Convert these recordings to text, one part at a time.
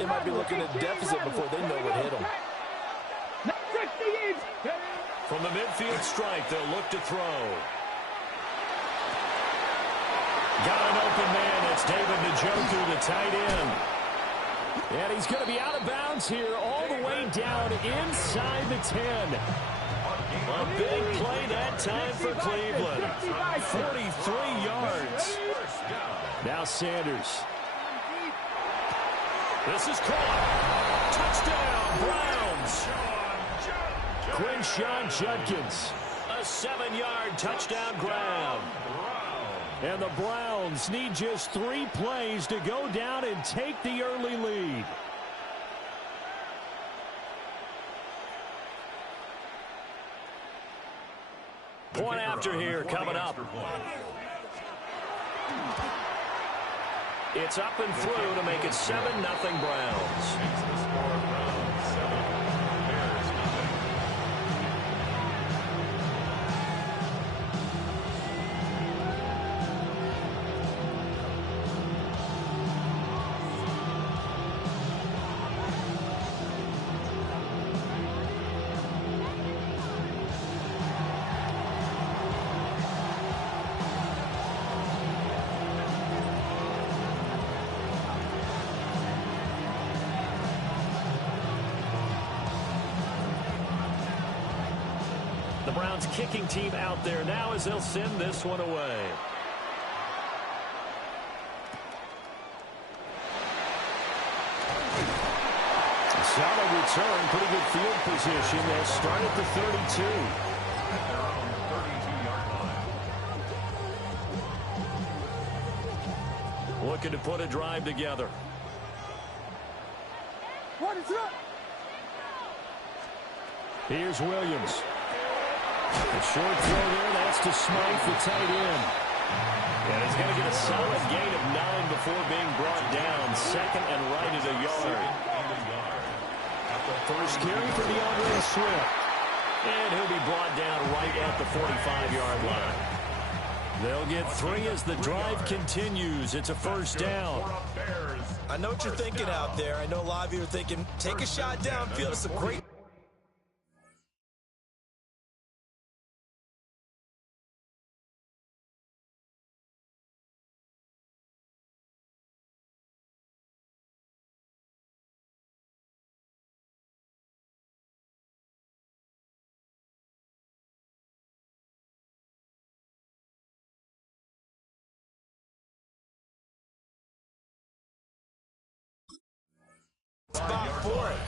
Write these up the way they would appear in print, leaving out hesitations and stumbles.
They might be looking at deficit before they know what hit them. From the midfield stripe, they'll look to throw. Got an open man. It's David Njoku, the tight end. And he's going to be out of bounds here all the way down inside the 10. A big play that time for Cleveland. 43 yards. Now Sanders. This is caught. Touchdown, Browns. Quinshon Judkins. A 7-yard touchdown grab. And the Browns need just 3 plays to go down and take the early lead. Point after here coming up. It's up and through to make it 7-0 Browns. The Browns kicking team out there now as they'll send this one away. A solid return, pretty good field position. They'll start at the 32. Looking to put a drive together. What is up? Here's Williams. A short throw there, that's to Smythe, the tight end. And he's going to get a solid gain of 9 before being brought down. Second and right at a yard. First carry for DeAndre Swift. And he'll be brought down right at the 45-yard line. They'll get 3 as the drive continues. It's a first down. I know what you're thinking out there. I know a lot of you are thinking, take a shot downfield. It's a great... spot for it.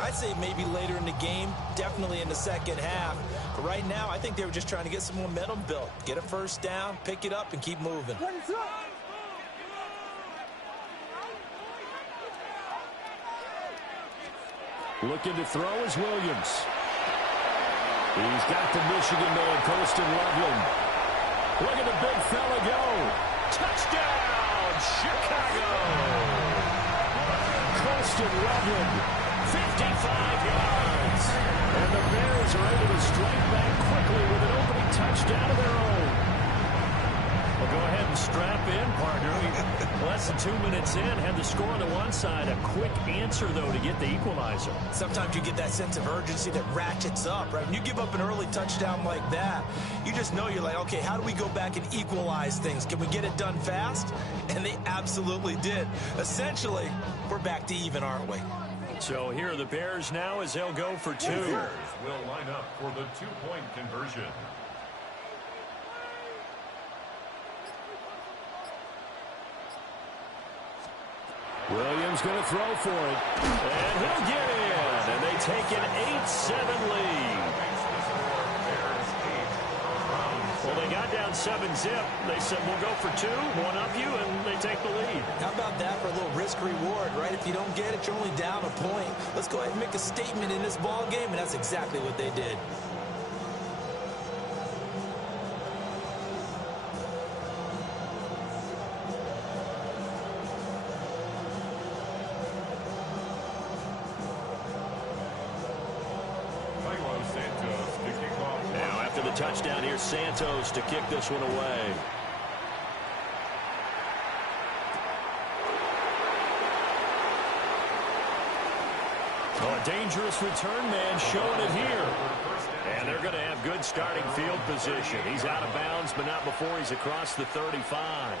I'd say maybe later in the game, definitely in the second half. But right now, I think they were just trying to get some momentum built. Get a first down, pick it up, and keep moving. Looking to throw is Williams. He's got the Michigan man, Colston Loveland. Look at the big fella go. Touchdown, Chicago! Colston Loveland, 55 yards. and the Bears are able to strike back quickly with an opening touchdown of their own. Well, go ahead and strap in, partner. Less than 2 minutes in, had the score on the one side. A quick answer, though, to get the equalizer. Sometimes you get that sense of urgency that ratchets up, right? When you give up an early touchdown like that, you just know you're like, okay, how do we go back and equalize things? Can we get it done fast? And they absolutely did. Essentially, we're back to even, aren't we? So here are the Bears now as they'll go for 2. Bears will line up for the 2-point conversion. Williams going to throw for it. And he'll get in. And they take an 8-7 lead. Well, they got down 7-zip. They said, we'll go for 2, one up you, and they take the lead. How about that for a little risk-reward, right? If you don't get it, you're only down a point. Let's go ahead and make a statement in this ball game, and that's exactly what they did. Now, after the touchdown, here's Santos to kick this one away. Oh, a dangerous return man showing it here. And they're going to have good starting field position. He's out of bounds, but not before he's across the 35.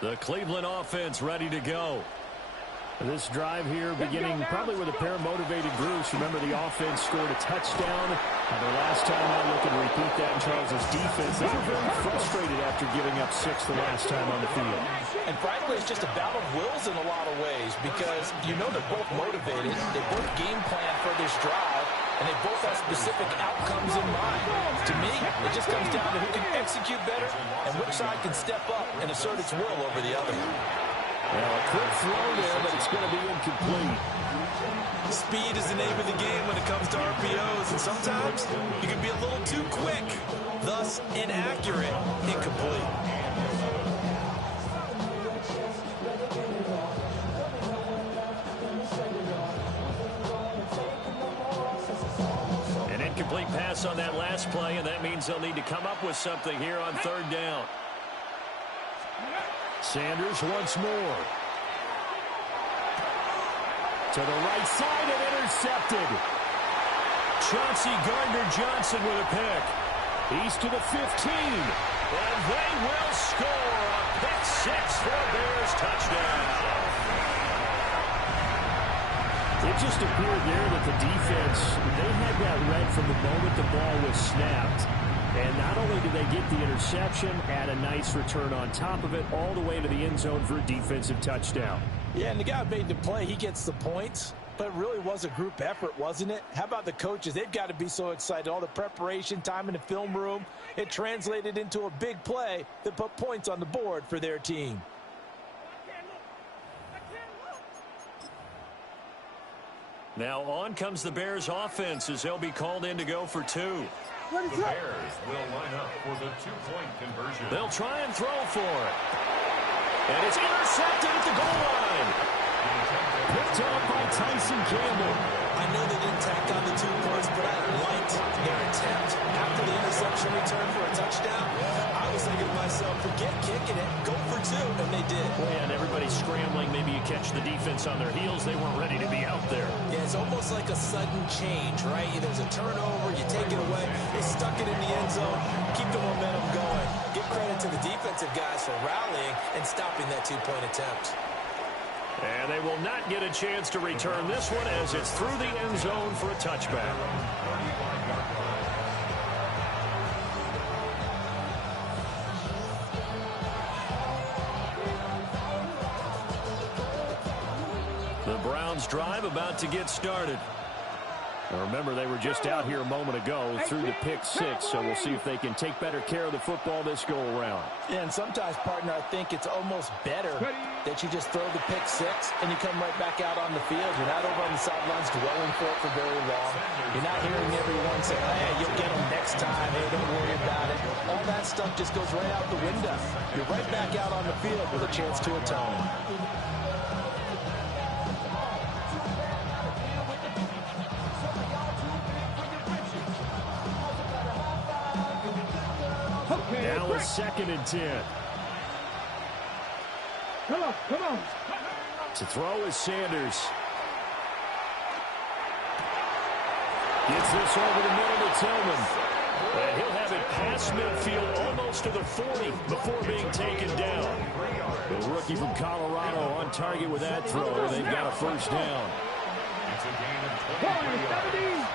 The Cleveland offense ready to go. This drive here beginning probably with a pair of motivated groups. Remember, the offense scored a touchdown. And their last time out, looking to repeat that in Charles' defense. They were very frustrated after giving up 6 the last time on the field. And frankly, it's just a battle of wills in a lot of ways because you know they're both motivated. They both game plan for this drive, and they both have specific outcomes in mind. To me, it just comes down to who can execute better and which side can step up and assert its will over the other. Well, a quick throw there, but it's going to be incomplete. Speed is the name of the game when it comes to RPOs, and sometimes you can be a little too quick, thus inaccurate, incomplete. An incomplete pass on that last play, and that means they'll need to come up with something here on 3rd down. Sanders once more. To the right side and intercepted. Chauncey Gardner-Johnson with a pick. He's to the 15. And they will score a pick 6 for a Bears touchdown. It just appeared there that the defense, they had that read from the moment the ball was snapped. And not only did they get the interception, add a nice return on top of it, all the way to the end zone for a defensive touchdown. Yeah, and the guy who made the play, he gets the points. But it really was a group effort, wasn't it? How about the coaches? They've got to be so excited. All the preparation time in the film room, it translated into a big play that put points on the board for their team. Now on comes the Bears offense as they'll be called in to go for 2. The Bears will line up for the 2-point conversion. They'll try and throw for it. And it's intercepted at the goal line. Picked up by Tyson Campbell. I know they didn't tack on the 2 points, but I liked their attempt. After the interception return for a touchdown, I was thinking to myself, forget kicking it, go for 2, and they did. Well, yeah, and everybody's scrambling. Maybe you catch the defense on their heels. They weren't ready to be out there. Yeah, it's almost like a sudden change, right? There's a turnover, you take it away, they stuck it in the end zone, keep the momentum going. Give credit to the defensive guys for rallying and stopping that 2-point attempt. And they will not get a chance to return this one as it's through the end zone for a touchback. The Browns drive about to get started. Now remember, they were just out here a moment ago through the pick 6, so we'll see if they can take better care of the football this go-around. Yeah, and sometimes, partner, I think it's almost better that you just throw the pick 6 and you come right back out on the field. You're not over on the sidelines dwelling for it for very long. You're not hearing everyone say, hey, you'll get them next time. Hey, don't worry about it. All that stuff just goes right out the window. You're right back out on the field with a chance to atone. Now a 2nd and 10. Come on. To throw is Sanders. Gets this over the middle to Tillman. And he'll have it past midfield almost to the 40 before being taken down. The rookie from Colorado on target with that throw. They've got a 1st down. It's a gain of 23 yards.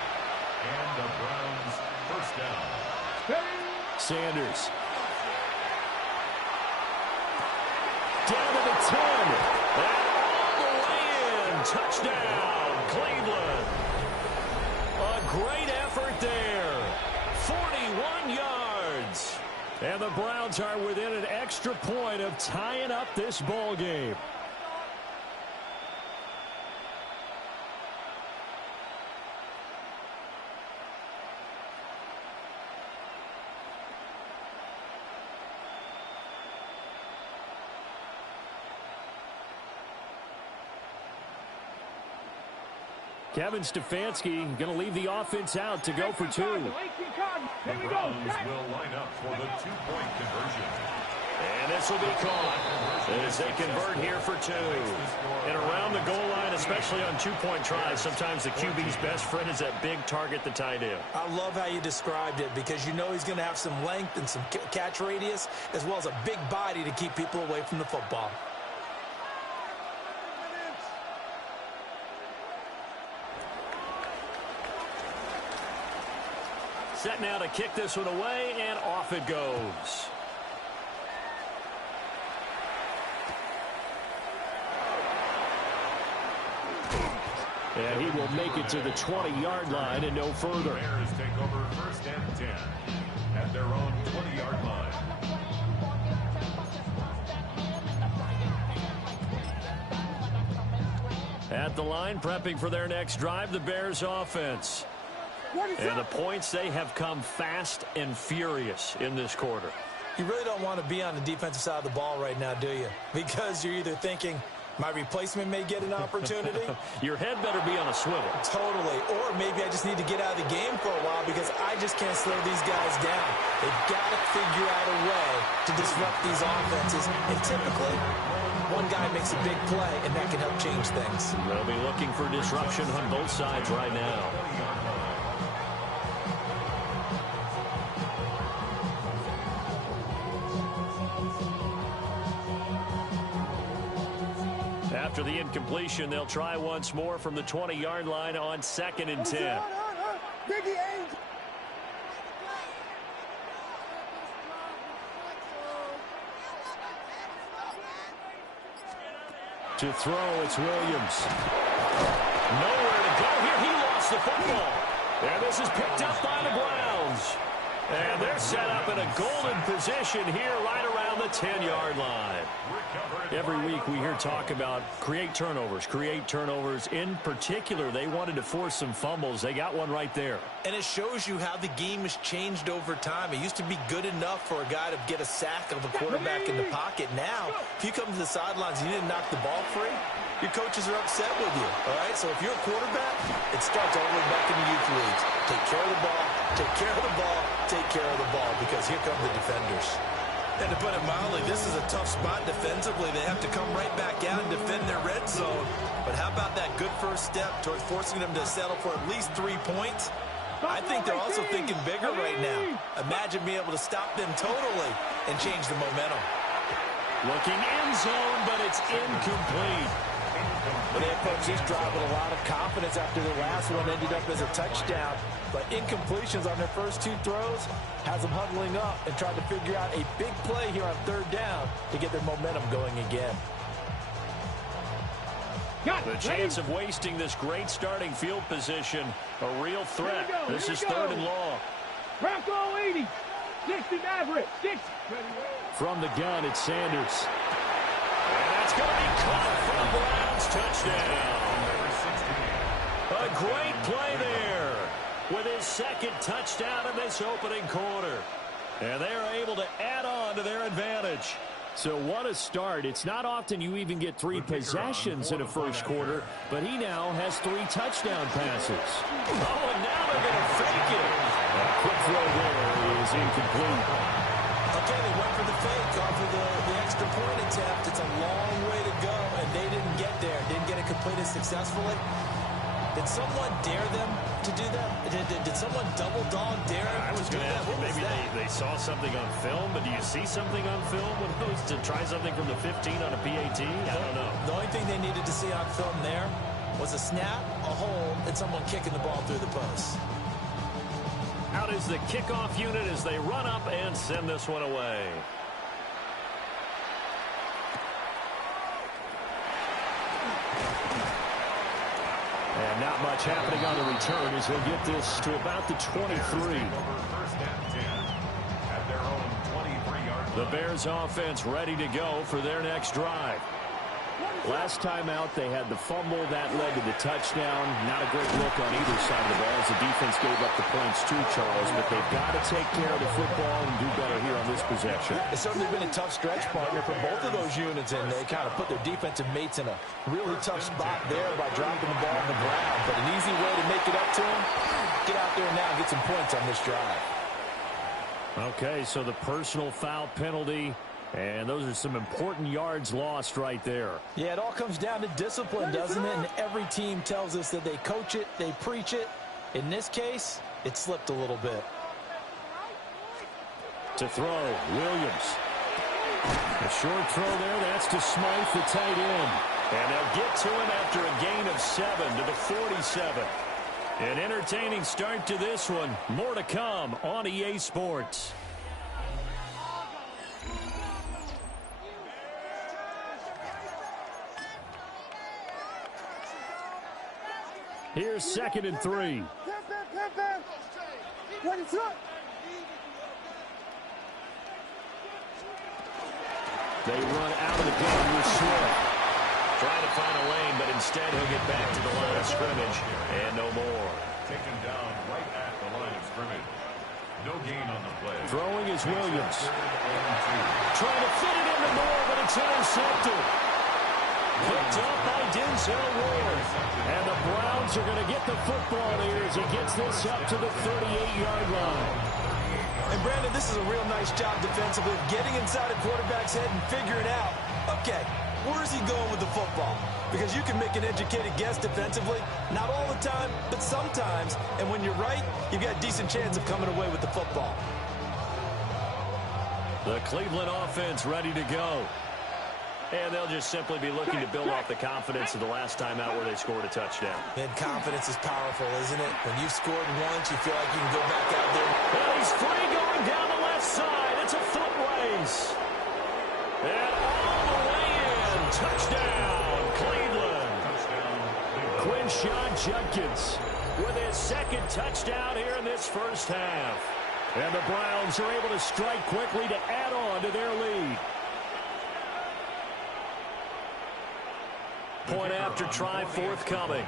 And the Browns' 1st down. Sanders. Down to the 10. And all the way in. Touchdown, Cleveland. A great effort there. 41 yards. And the Browns are within an extra point of tying up this ball game. Kevin Stefanski going to leave the offense out to go for two. The Browns will line up for the two-point conversion. And this will be caught as they convert here for two. And around the goal line, especially on two-point tries, sometimes the QB's best friend is that big target, the tight end. I love how you described it because you know he's going to have some length and some catch radius as well as a big body to keep people away from the football. Set now to kick this one away, and off it goes. And he will make it to the 20-yard line and no further. The Bears take over 1st and 10 at their own 20-yard line. At the line, prepping for their next drive, the Bears offense. And the points, they have come fast and furious in this quarter. You really don't want to be on the defensive side of the ball right now, do you? Because you're either thinking, my replacement may get an opportunity. Your head better be on a swivel. Totally. Or maybe I just need to get out of the game for a while because I just can't slow these guys down. They've got to figure out a way to disrupt these offenses. And typically, one guy makes a big play, and that can help change things. They'll be looking for disruption on both sides right now. After the incompletion, they'll try once more from the 20-yard line on 2nd and 10. To throw, it's Williams. Nowhere to go here. He lost the football. And this is picked up by the Browns. And they're set up in a golden position here right around the 10-yard line. Every week we hear talk about create turnovers. In particular, they wanted to force some fumbles. They got one right there. And it shows you how the game has changed over time. It used to be good enough for a guy to get a sack of a quarterback in the pocket. Now, if you come to the sidelines and you didn't knock the ball free, your coaches are upset with you. All right, so if you're a quarterback, it starts all the way back in the youth leagues. Take care of the ball, take care of the ball, take care of the ball, because here come the defenders. And to put it mildly, this is a tough spot defensively. They have to come right back out and defend their red zone. But how about that good first step towards forcing them to settle for at least 3 points? I think they're also thinking bigger right now. Imagine being able to stop them totally and change the momentum. Looking end zone, but it's incomplete. Well, they approached this drive with a lot of confidence after the last one ended up as a touchdown. But incompletions on their first 2 throws has them huddling up and trying to figure out a big play here on 3rd down to get their momentum going again. The chance of wasting this great starting field position, a real threat. This is 3rd and long. Bronco 80, 60 Maverick, 60. From the gun, it's Sanders. And that's going to be caught for the Browns touchdown. A great play there with his 2nd touchdown in this opening quarter. And they are able to add on to their advantage. So what a start. It's not often you even get 3 possessions in a first quarter, but he now has 3 touchdown passes. Oh, and now they're going to fake it. A quick throw there is incomplete. Okay, they went for the fake off of the extra point attempt. It's a long way to go, and they didn't get there. Didn't get it completed successfully. Did someone dare them to do that? Did someone double dog dare them to do that? What was maybe that? they saw something on film, but do you see something on film when it was to try something from the 15 on a PAT? I don't know. The only thing they needed to see on film there was a snap, a hold, and someone kicking the ball through the post. Out is the kickoff unit as they run up and send this one away. And not much happening on the return as he'll get this to about the 23. The Bears offense ready to go for their next drive. Last time out, they had the fumble. That led to the touchdown. Not a great look on either side of the ball as the defense gave up the points too, Charles. But they've got to take care of the football and do better here on this possession. It's certainly been a tough stretch, partner, for both of those units, and they kind of put their defensive mates in a really tough spot there by dropping the ball on the ground. But an easy way to make it up to them, get out there now and get some points on this drive. Okay, so the personal foul penalty, and those are some important yards lost right there. Yeah, it all comes down to discipline, doesn't it? And every team tells us that they coach it, they preach it. In this case, it slipped a little bit. To throw, Williams. A short throw there, that's to Smythe, the tight end. And they'll get to him after a gain of 7 to the 47. An entertaining start to this one. More to come on EA Sports. Here's 2nd and 3. They run out of the gun with Swift. Trying to find a lane, but instead he'll get back to the line of scrimmage. And no more. Taken down right at the line of scrimmage. No gain on the play. Throwing is Williams. Trying to fit it into Moore, but it's intercepted. Picked up by Denzel Ward. And the Browns are going to get the football here as he gets this up to the 38-yard line. And, Brandon, this is a real nice job defensively of getting inside a quarterback's head and figuring out, okay, where's he going with the football? Because you can make an educated guess defensively, not all the time, but sometimes. And when you're right, you've got a decent chance of coming away with the football. The Cleveland offense ready to go. And they'll just simply be looking to build off the confidence of the last time out where they scored a touchdown. And confidence is powerful, isn't it? When you've scored once, you feel like you can go back out there. And he's free going down the left side. It's a foot race. And all the way in. Touchdown, Cleveland. Quinshon Judkins With his second touchdown here in this first half. And the Browns are able to strike quickly to add on to their lead. Point after try forthcoming.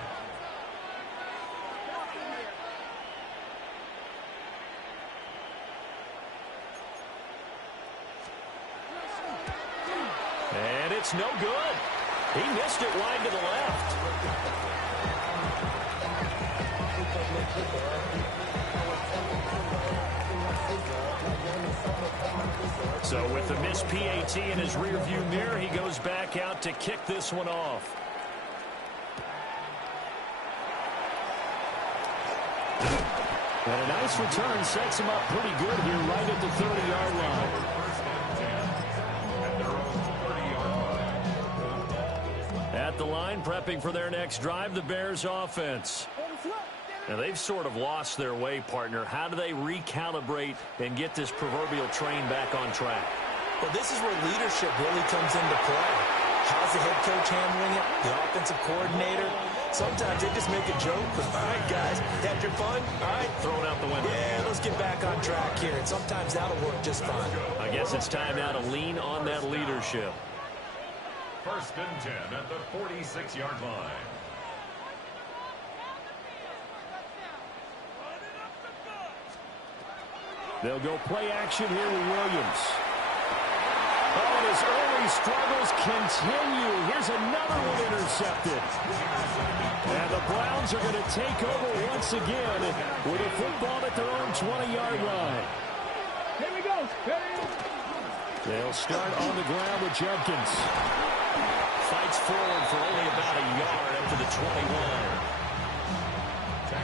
And it's no good. He missed it wide to the left. So with the missed PAT in his rearview mirror, he goes back out to kick this one off. And a nice return sets him up pretty good here right at the 30-yard line. At the line, prepping for their next drive, the Bears offense. Now, they've sort of lost their way, partner. How do they recalibrate and get this proverbial train back on track? Well, this is where leadership really comes into play. How's the head coach handling it? The offensive coordinator? Sometimes they just make a joke. All right, guys, had your fun? All right. Thrown out the window. Yeah, let's get back on track here. And sometimes that'll work just fine. I guess it's time now to lean on that leadership. 1st and 10 at the 46-yard line. They'll go play action here with Williams. Oh, and his early struggles continue. Here's another one intercepted. And the Browns are going to take over once again with a football at their own 20-yard line. Here we go. They'll start on the ground with Judkins. Fights forward for only about a yard up to the 21.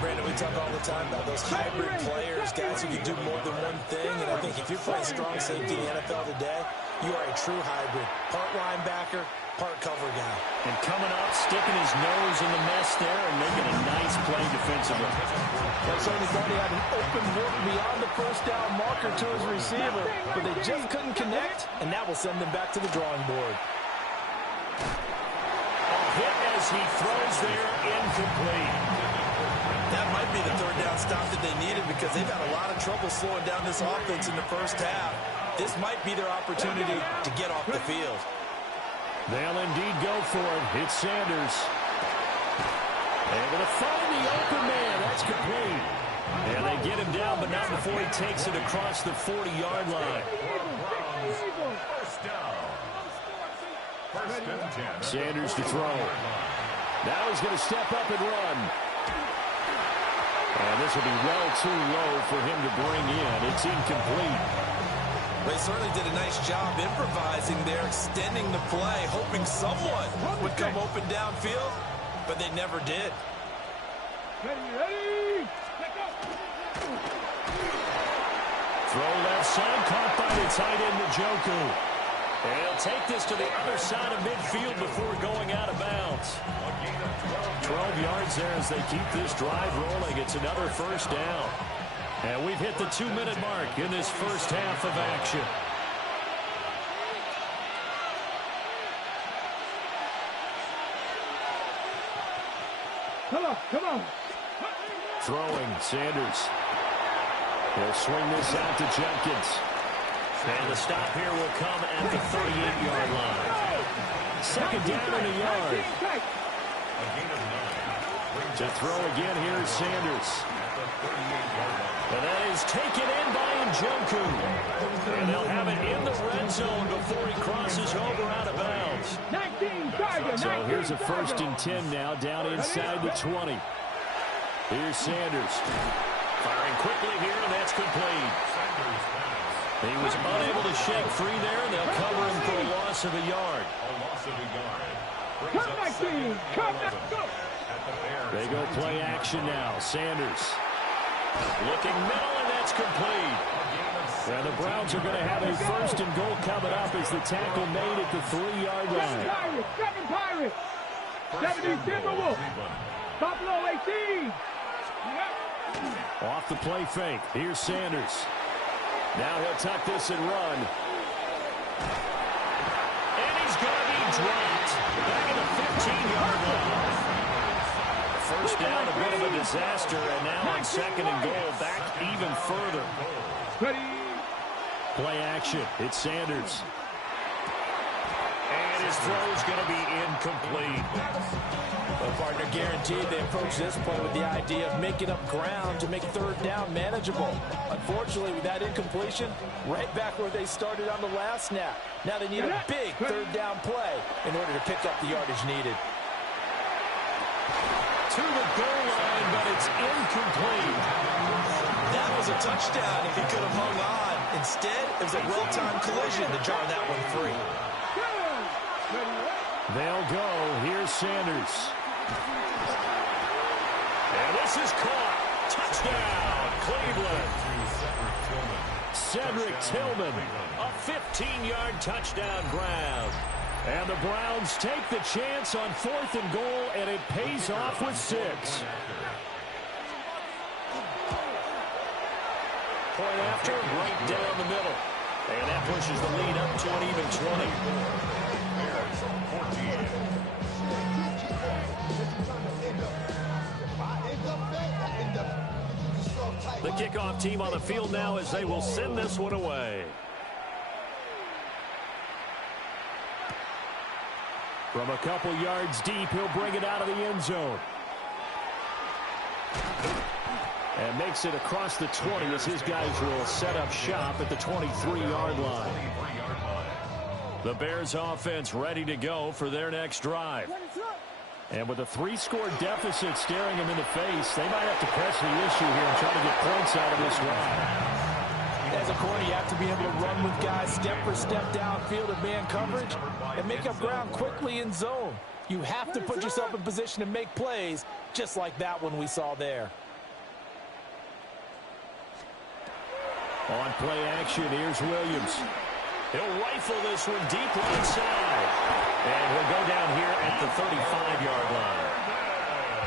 Brandon, we talk all the time about those hybrid players, guys who can do more than one thing. And I think if you're playing strong safety in the NFL today, you are a true hybrid. Part linebacker, part cover guy. And coming up, sticking his nose in the mess there and making a nice play defensively. They certainly thought he had an open look beyond the first down marker to his receiver, but they just couldn't connect, and that will send them back to the drawing board. A hit as he throws there, incomplete. That might be the third down stop that they needed because they've had a lot of trouble slowing down this offense in the first half. This might be their opportunity to get off the field. They'll indeed go for it. It's Sanders. Able to find the open man. That's complete. And they get him down, but not before he takes it across the 40-yard line. Sanders to throw. Now he's going to step up and run. And this will be well too low for him to bring in. It's incomplete. They certainly did a nice job improvising there, extending the play, hoping someone would come open downfield, but they never did. Ready? Throw left side, caught by the tight end, Njoku. And he'll take this to the other side of midfield before going out of bounds. 12 yards there as they keep this drive rolling. It's another first down. And we've hit the 2-minute mark in this first half of action. Come on. Throwing, Sanders. He'll swing this out to Jenkins. And the stop here will come at the 38-yard line. Second down and a yard. To throw again, here's Sanders. And that is taken in by Njoku. And they'll have it in the red zone before he crosses over out of bounds. 19, so here's a 1st and 10 now, down inside the 20. Here's Sanders. Firing quickly here, and that's complete. He was unable to shake free there, and they'll cover him for a loss of a yard. Come back, team. Come back. Go. They go play action now. Sanders looking middle, and that's complete. And the Browns are going to have a 1st and goal coming up as the tackle made at the 3-yard line. 7 Pirates. 70 Timberwolves. Buffalo 18. Off the play fake. Here's Sanders. Now he'll tuck this and run. And he's going to be dropped. Back at the 15-yard line. First down, a bit of a disaster, and now on 2nd and goal, back even further. Play action. It's Sanders. And his throw's going to be incomplete. Well, partner, guaranteed they approach this play with the idea of making up ground to make 3rd down manageable. Unfortunately, with that incompletion, right back where they started on the last snap. Now they need a big 3rd down play in order to pick up the yardage needed. To the goal line, but it's incomplete. That was a touchdown if he could have hung on. Instead, it was a well-timed collision to jar that one free. They'll go. Here's Sanders. And this is caught. Touchdown, Cleveland. Cedric Tillman, a 15-yard touchdown grab. And the Browns take the chance on 4th and goal, and it pays off with 6. Point after, right down the middle. And that pushes the lead up to an even 20. The kickoff team on the field now as they will send this one away. From a couple yards deep, he'll bring it out of the end zone. And makes it across the 20 as his guys will set up shop at the 23-yard line. The Bears offense ready to go for their next drive. And with a 3-score deficit staring him in the face, they might have to press the issue here and try to get points out of this drive. As a corner, you have to be able to run with guys step for step downfield in man coverage and make up ground quickly in zone. You have to put yourself in position to make plays just like that one we saw there. On play action, here's Williams. He'll rifle this one deep right side. And he'll go down here at the 35-yard line.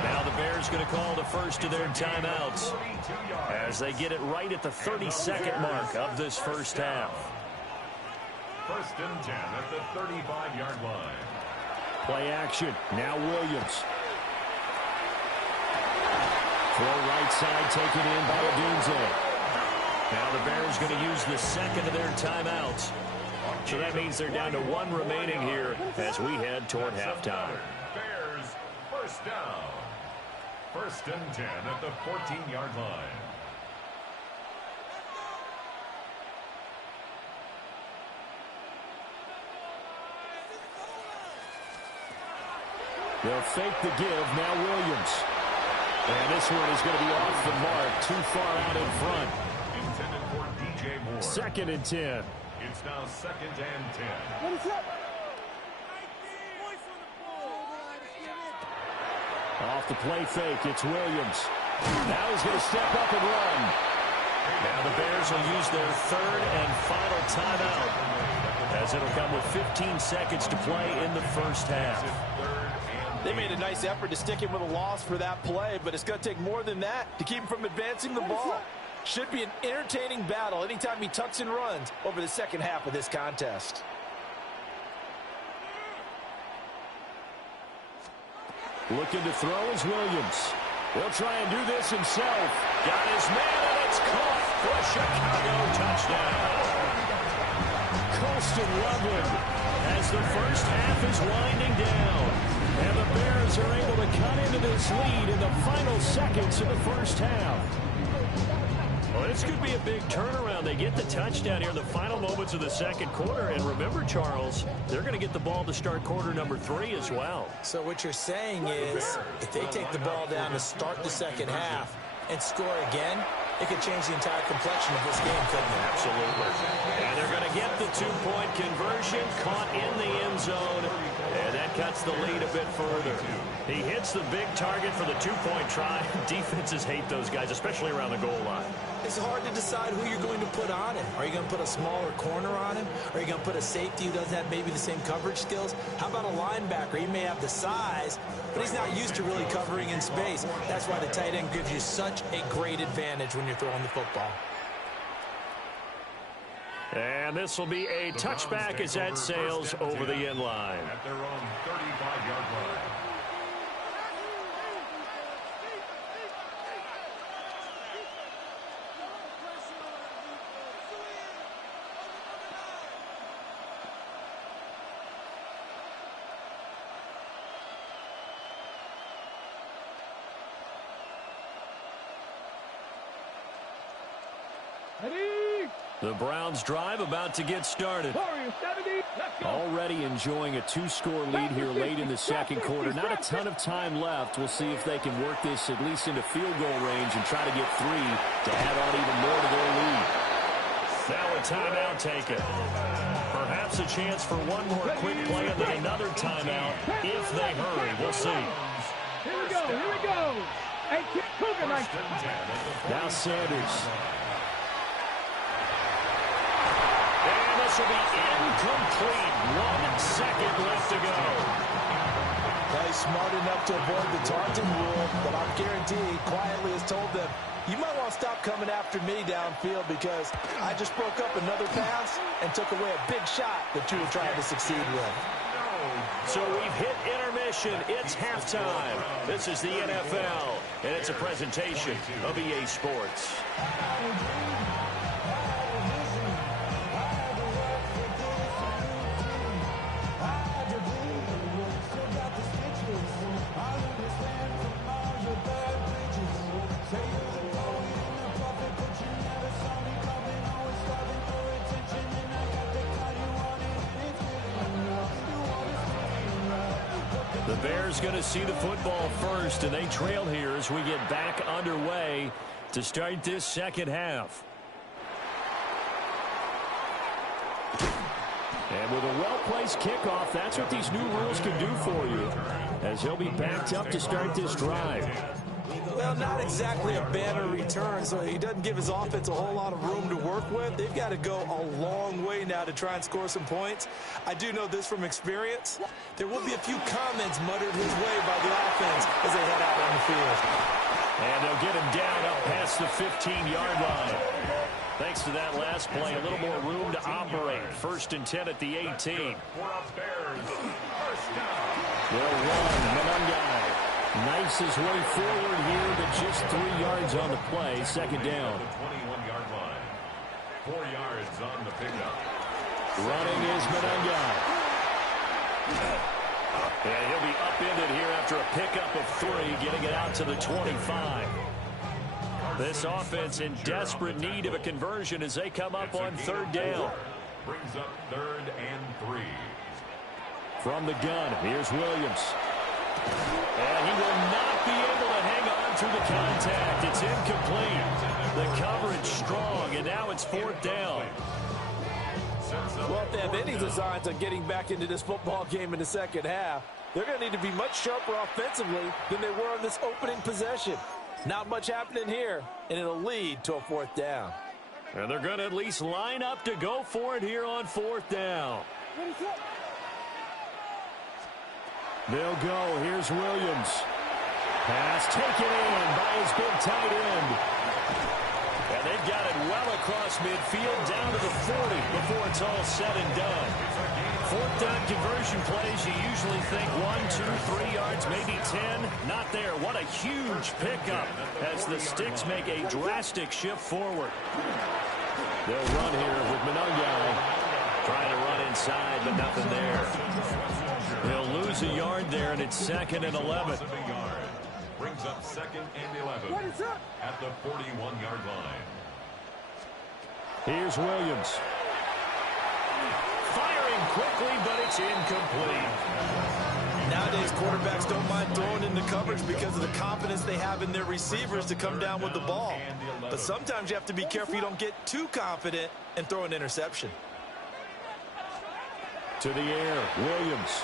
Now the Bears going to call the first of their timeouts as they get it right at the 32nd mark of this first half. 1st and 10 at the 35-yard line. Play action. Now Williams. Throw right side taken in by Odunze. Now the Bears going to use the 2nd of their timeouts. So that means they're down to 1 remaining here as we head toward halftime. Bears first down. 1st and 10 at the 14-yard line. They'll fake the give. Now Williams. And this one is going to be off the mark. Too far out in front. Intended for DJ Moore. 2nd and 10. It's now 2nd and 10. What is up? Off the play fake, it's Williams. Now he's going to step up and run. Now the Bears will use their 3rd and final timeout, as it'll come with 15 seconds to play in the first half. They made a nice effort to stick him with a loss for that play, but it's going to take more than that to keep him from advancing the ball. Should be an entertaining battle anytime he tucks and runs over the second half of this contest. Looking to throw is Williams. He'll try and do this himself. Got his man, and it's caught for a Chicago touchdown. Colston Loveland as the first half is winding down. And the Bears are able to cut into this lead in the final seconds of the first half. Well, this could be a big turnaround. They get the touchdown here in the final moments of the second quarter. And remember, Charles, they're going to get the ball to start quarter number 3 as well. So what you're saying is, if they take the ball down to start the second half and score again, it could change the entire complexion of this game, couldn't it? Absolutely. And they're going to get the 2-point conversion, caught in the end zone, and that cuts the lead a bit further. He hits the big target for the 2-point try. Defenses hate those guys, especially around the goal line. It's hard to decide who you're going to put on him. Are you going to put a smaller corner on him? Are you going to put a safety who doesn't have maybe the same coverage skills? How about a linebacker? He may have the size, but he's not used to really covering in space. That's why the tight end gives you such a great advantage when you're throwing the football. And this will be a touchback as that sails over the end line. At their own 35-yard line. The Browns drive about to get started. Warriors 70, let's go. Already enjoying a 2-score lead here late in the second quarter. Not a ton of time left. We'll see if they can work this at least into field goal range and try to get 3 to add on even more to their lead. Now a timeout taken. Perhaps a chance for one more quick play and then another timeout if they hurry. We'll see. Here we go, here we go. Hey, keep cooking like Now Sanders. This will be incomplete. 1 second left to go. He's smart enough to avoid the taunting rule, but I'm guaranteed quietly has told them, you might want to stop coming after me downfield because I just broke up another pass and took away a big shot that you were trying to succeed with. So we've hit intermission. It's halftime. This is the NFL, and it's a presentation of EA Sports. The Bears going to see the football first, and they trail here as we get back underway to start this second half. And with a well-placed kickoff, that's what these new rules can do for you, as he'll be backed up to start this drive. Well, not exactly a banner return, so he doesn't give his offense a whole lot of room to work with. They've got to go a long way now to try and score some points. I do know this from experience. There will be a few comments muttered his way by the offense as they head out on the field. And they'll get him down up past the 15-yard line. Thanks to that last play, a little more room to operate. 1st and 10 at the 18. They'll run. Menungai knifes his way forward here, but just 3 yards on the play. Second down. 21-yard line. 4 yards on the pickup. Running is Madden. And he'll be upended here after a pickup of 3, getting it out to the 25. This offense in desperate need of a conversion as they come up on 3rd down. Brings up 3rd and 3. From the gun, here's Williams. And he will not be able to hang on through the contact. It's incomplete. The coverage strong, and now it's 4th down. Well, if they have any designs on getting back into this football game in the second half, they're going to need to be much sharper offensively than they were on this opening possession. Not much happening here, and it'll lead to a 4th down. And they're going to at least line up to go for it here on 4th down. They'll go. Here's Williams. Pass taken in by his big tight end. And they've got it well across midfield down to the 40 before it's all said and done. 4th down conversion plays, you usually think 1, 2, 3 yards, maybe 10. Not there. What a huge pickup as the Sticks make a drastic shift forward. They'll run here with Madden. Trying to run inside, but nothing there. They'll lose a yard there, and it's 2nd and 11. Brings up 2nd and 11 at the 41-yard line. Here's Williams. Firing quickly, but it's incomplete. Nowadays, quarterbacks don't mind throwing into coverage because of the confidence they have in their receivers to come down with the ball. But sometimes you have to be careful you don't get too confident and throw an interception. To the air, Williams.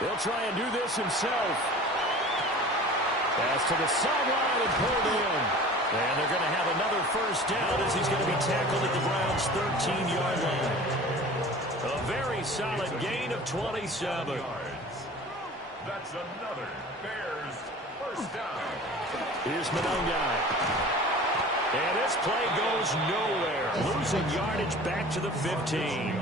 He'll try and do this himself. Pass to the sideline and pulled in. And they're going to have another 1st down as he's going to be tackled at the Browns' 13-yard line. A very solid gain of 27. That's another Bears 1st down. Here's Madden. And this play goes nowhere. Losing yardage back to the 15.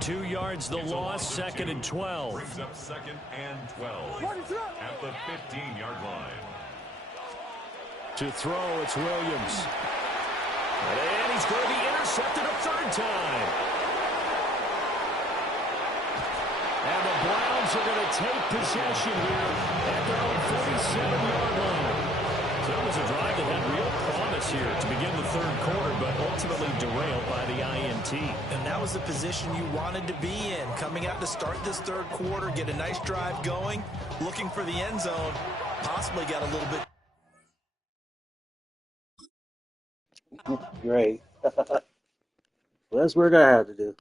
2 yards the loss, 2nd and 12. Brings up 2nd and 12 at the 15-yard line. To throw, it's Williams. And he's going to be intercepted a 3rd time. And the Browns are going to take possession here at their own 47-yard line. So it was a drive that had real promise here to begin the 3rd quarter, but ultimately derailed by the INT. And that was the position you wanted to be in. Coming out to start this 3rd quarter, get a nice drive going, looking for the end zone, possibly got a little bit. Great. Well, that's work I had to do.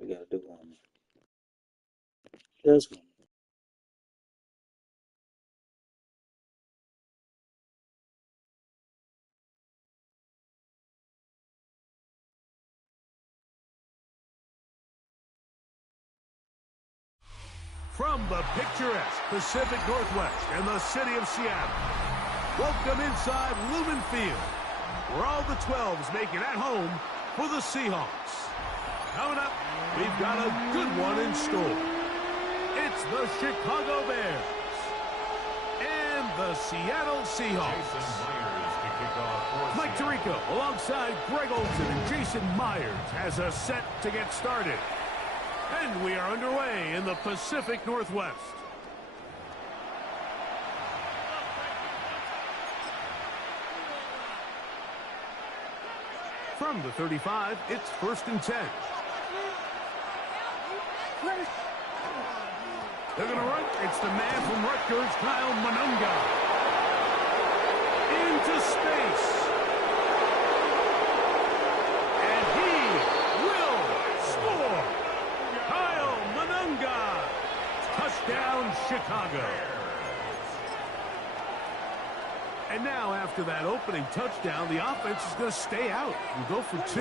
We gotta do one. This one. From the picturesque Pacific Northwest and the city of Seattle, welcome inside Lumen Field, where all the 12s make it at home for the Seahawks. Coming up, we've got a good one in store. It's the Chicago Bears and the Seattle Seahawks. Mike Tirico alongside Greg Olsen and Jason Myers has us set to get started. And we are underway in the Pacific Northwest. From the 35, it's 1st and 10. They're going to run. It's the man from Rutgers, Kyle Manunga. Into space. And he will score. Kyle Manunga. Touchdown, Chicago. And now, after that opening touchdown, the offense is going to stay out and go for 2.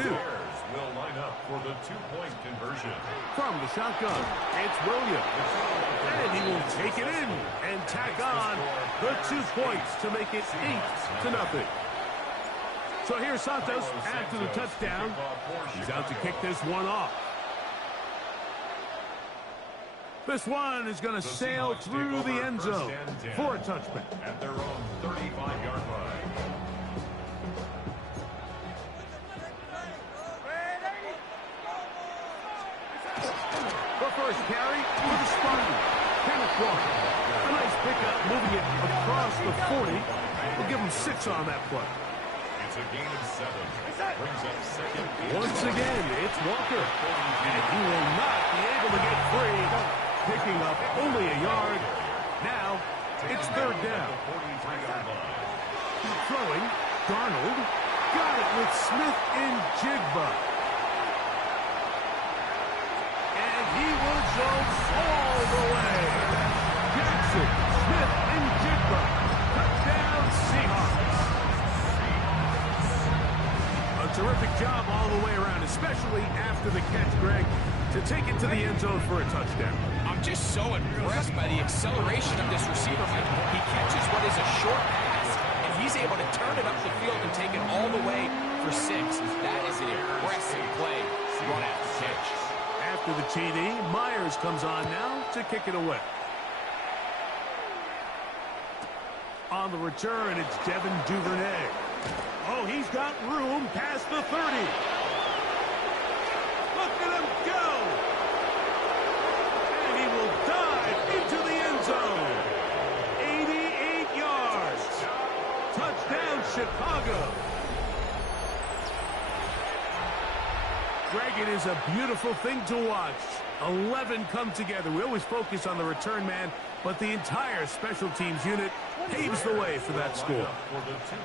will line up for the two-point conversion. From the shotgun, it's Williams. And he will take it in and tack on the 2 points to make it 8-0. So here's Santos after the touchdown. He's out to kick this one off. This one is going to sail through the end zone for a touchback. At their own 35-yard line. The first carry for the Spartans. Kenneth Walker. A nice pickup moving it across the 40. We'll give him 6 on that play. It's a gain of 7. Brings up second. Once again, it's Walker. And he will not be able to get free. Picking up only a yard. Now, it's third down. Throwing. Darnold. Got it with Smith in Jigba. And he will go all the way. Jackson, Smith, and Jigba. Touchdown, Seahawks. A terrific job all the way around, especially after the catch, Greg, to take it to the end zone for a touchdown. I'm just so impressed by the acceleration of this receiver, Mike. He catches what is a short pass, and he's able to turn it up the field and take it all the way for 6. That is an impressive play run after catch. After the TD, Myers comes on now to kick it away. On the return, it's Devin Duvernay. Oh, he's got room past the 30. Look at him go! And he will dive into the end zone. 88 yards. Touchdown, Chicago. Greg, it is a beautiful thing to watch. 11 come together. We always focus on the return man, but the entire special teams unit paves the way for that score.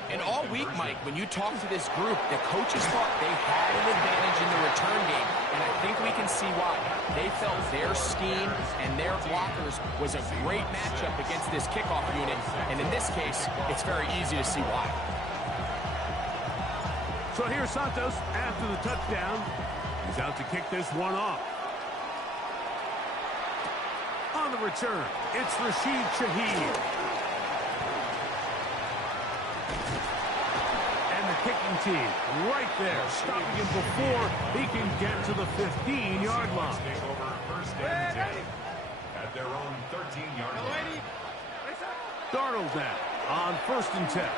And all week, Mike, when you talk to this group, the coaches thought they had an advantage in the return game, and I think we can see why. They felt their scheme and their blockers was a great matchup against this kickoff unit, and in this case, it's very easy to see why. So here's Santos after the touchdown. He's out to kick this one off. On the return, it's Rashid Shaheed. And the kicking team right there, stopping him before he can get to the 15-yard line. Over first and 10 at their own 13-yard line. Darnold now on first and 10.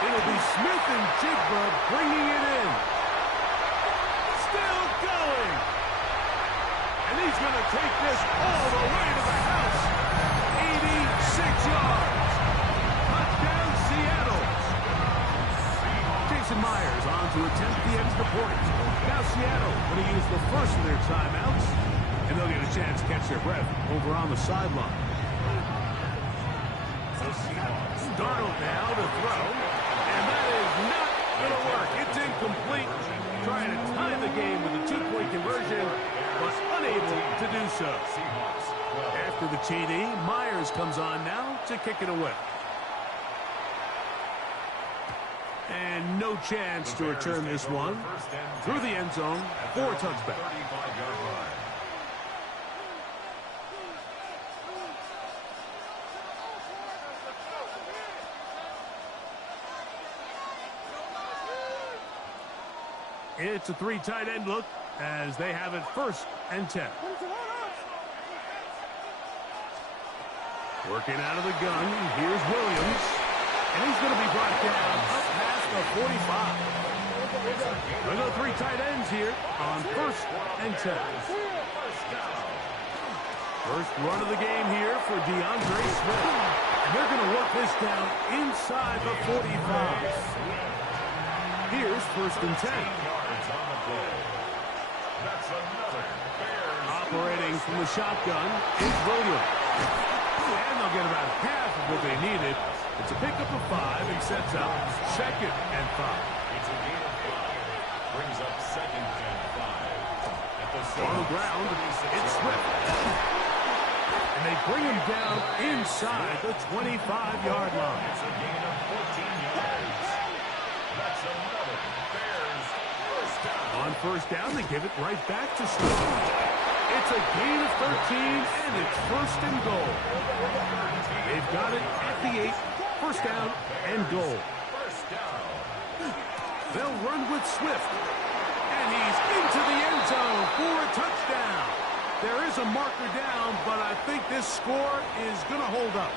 It'll be Smith and Jigba bringing it in. Still going. And he's going to take this all the way to the house. 86 yards. Touchdown, Seattle. Jason Myers on to attempt the extra point. Now Seattle going to use the first of their timeouts. And they'll get a chance to catch their breath over on the sideline. Darnold now to throw. And that is not going to work. It's incomplete. Trying to tie the game with a 2-point conversion, but unable to do so. After the TD, Myers comes on now to kick it away. And no chance to return this one through the end zone for a touchback. It's a 3 tight end look as they have it first and 10. Working out of the gun, here's Williams. And he's going to be brought down up past the 45. We'll go 3 tight ends here on first and 10. First run of the game here for DeAndre Smith. And they're going to work this down inside the 45. Here's first and 10. Operating from the shotgun is Williams. And they'll get about half of what they needed. It's a pickup of 5 and sets up second and 5. It's a gain of 5. Brings up second and 5. On the ground, it's Swift. And they bring him down inside the 25-yard line. It's a gain of 14 yards. That's another Bears first On first down, they give it right back to Swift. It's a gain of 13, and it's first and goal. They've got it at the 8, first down and goal. They'll run with Swift, and he's into the end zone for a touchdown. There is a marker down, but I think this score is going to hold up.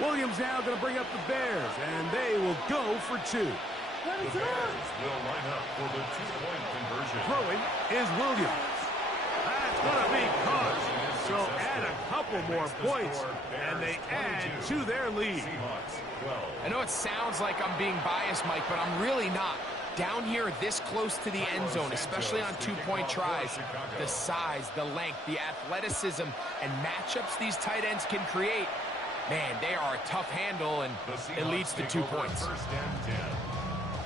Williams now going to bring up the Bears, and they will go for 2. The Bears will line up for the 2-point conversion. Throwing is Williams. That's going to be caught. So add a couple more points, and they add to their lead. I know it sounds like I'm being biased, Mike, but I'm really not. Down here this close to the end zone, especially on 2-point tries, the size, the length, the athleticism, and matchups these tight ends can create, man, they are a tough handle, and it leads to 2 points. First and 10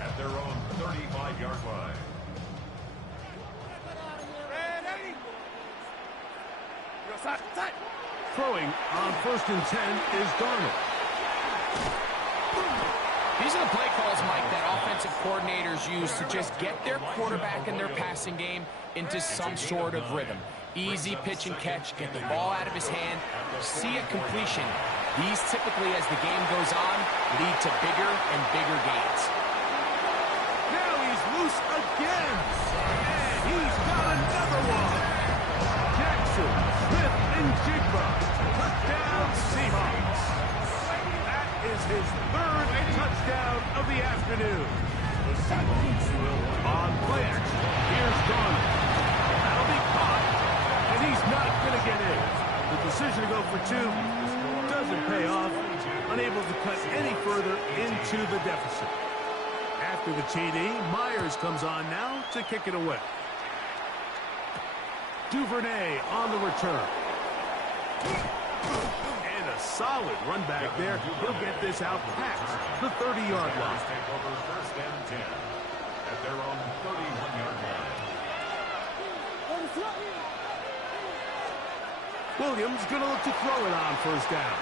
at their own 35-yard line. Throwing on first and 10 is Darnold. These are the play calls, Mike, that offensive coordinators use to just get their quarterback and their passing game into some sort of rhythm. Easy pitch and catch, get the ball out of his hand, see a completion. These typically, as the game goes on, lead to bigger and bigger gains. Now he's loose again, and he's got another one. Jackson, Smith, and Jigba. Touchdown, Seahawks. That is his third touchdown of the afternoon. On play action, here's Darnold. That'll be caught, and he's not going to get in. The decision to go for 2 doesn't pay off. Unable to cut any further into the deficit. After the TD, Myers comes on now to kick it away. Duvernay on the return. And a solid run back there. He'll get this out past the 30-yard line. Take over first and 10 at their own 31-yard line. Williams going to look to throw it on first down.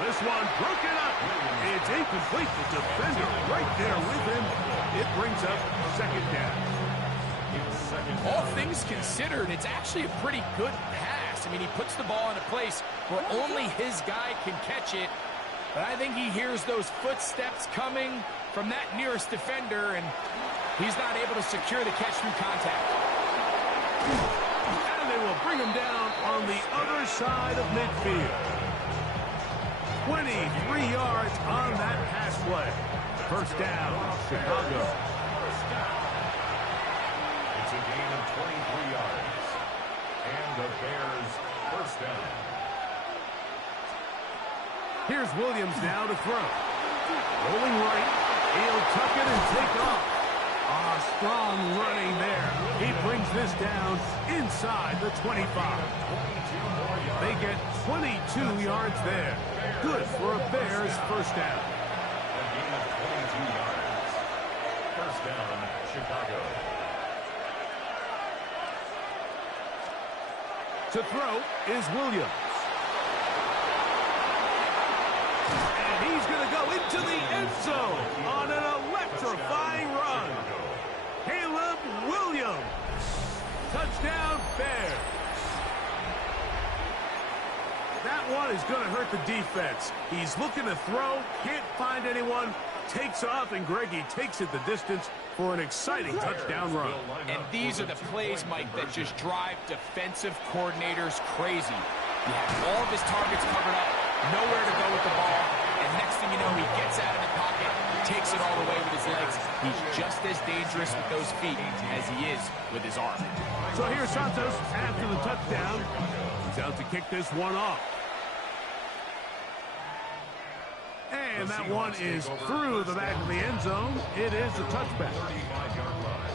This one broken up. It's incomplete. The defender right there with him. It brings up second down. All things considered, it's actually a pretty good pass. I mean, he puts the ball in a place where only his guy can catch it. But I think he hears those footsteps coming from that nearest defender, and he's not able to secure the catch through contact. And they will bring him down on the other side of midfield. 23 yards on that pass play. First down, Chicago. It's a gain of 23 yards. And the Bears first down. Here's Williams now to throw. Rolling right. He'll tuck it and take off. Strong running there. He brings this down inside the 25. They get 22 yards there. Good for a Bears first down. A gain of 22 yards. First down, Chicago. To throw is Williams. And he's going to go into the end zone on an electrifying run. Caleb Williams. Touchdown, Bears. That one is going to hurt the defense. He's looking to throw, can't find anyone, takes off, and Greggy takes it the distance for an exciting touchdown run. And these are the plays, Mike, that just drive defensive coordinators crazy. You have all of his targets covered up, nowhere to go with the ball, and next thing you know, he gets out of the pocket, takes it all the way with his legs. He's just as dangerous with those feet as he is with his arm. So here's Santos after the touchdown. He's out to kick this one off. And that one is through the back of the end zone. It is a touchback. 35-yard line.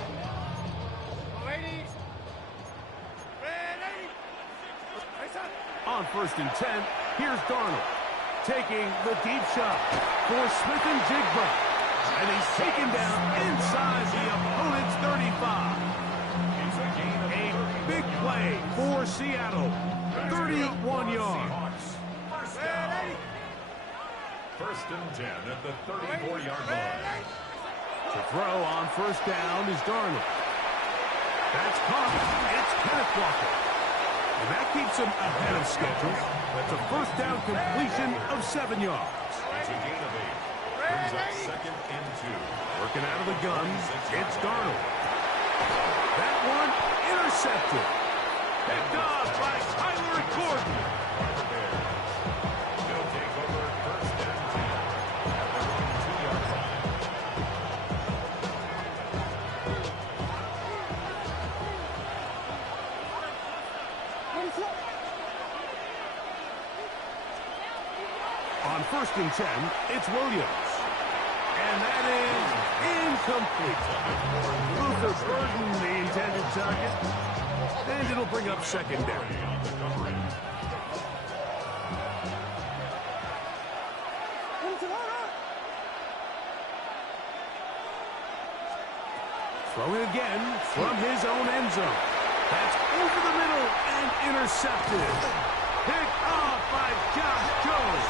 On first and 10, here's Darnold taking the deep shot for Smith and Jigba. And he's taken down inside the opponent's 35. A big play for Seattle. 31 yards. First and 10 at the 34-yard line. To throw on first down is Darnold. That's caught. It's Kenneth Walker. And that keeps him ahead of schedule. That's a first down completion of 7 yards. It's a gain of 8. Brings up second and 2. Working out of the gun, it's Darnold. That one intercepted. Picked off by Tyler Gordon. They'll take over first and 10 at their own 2-yard line. On first and 10, it's Williams. And that is incomplete. Luther Burden, the intended target. And it'll bring up second down. Throwing again from his own end zone. That's over the middle and intercepted. Picked off by Josh Jones.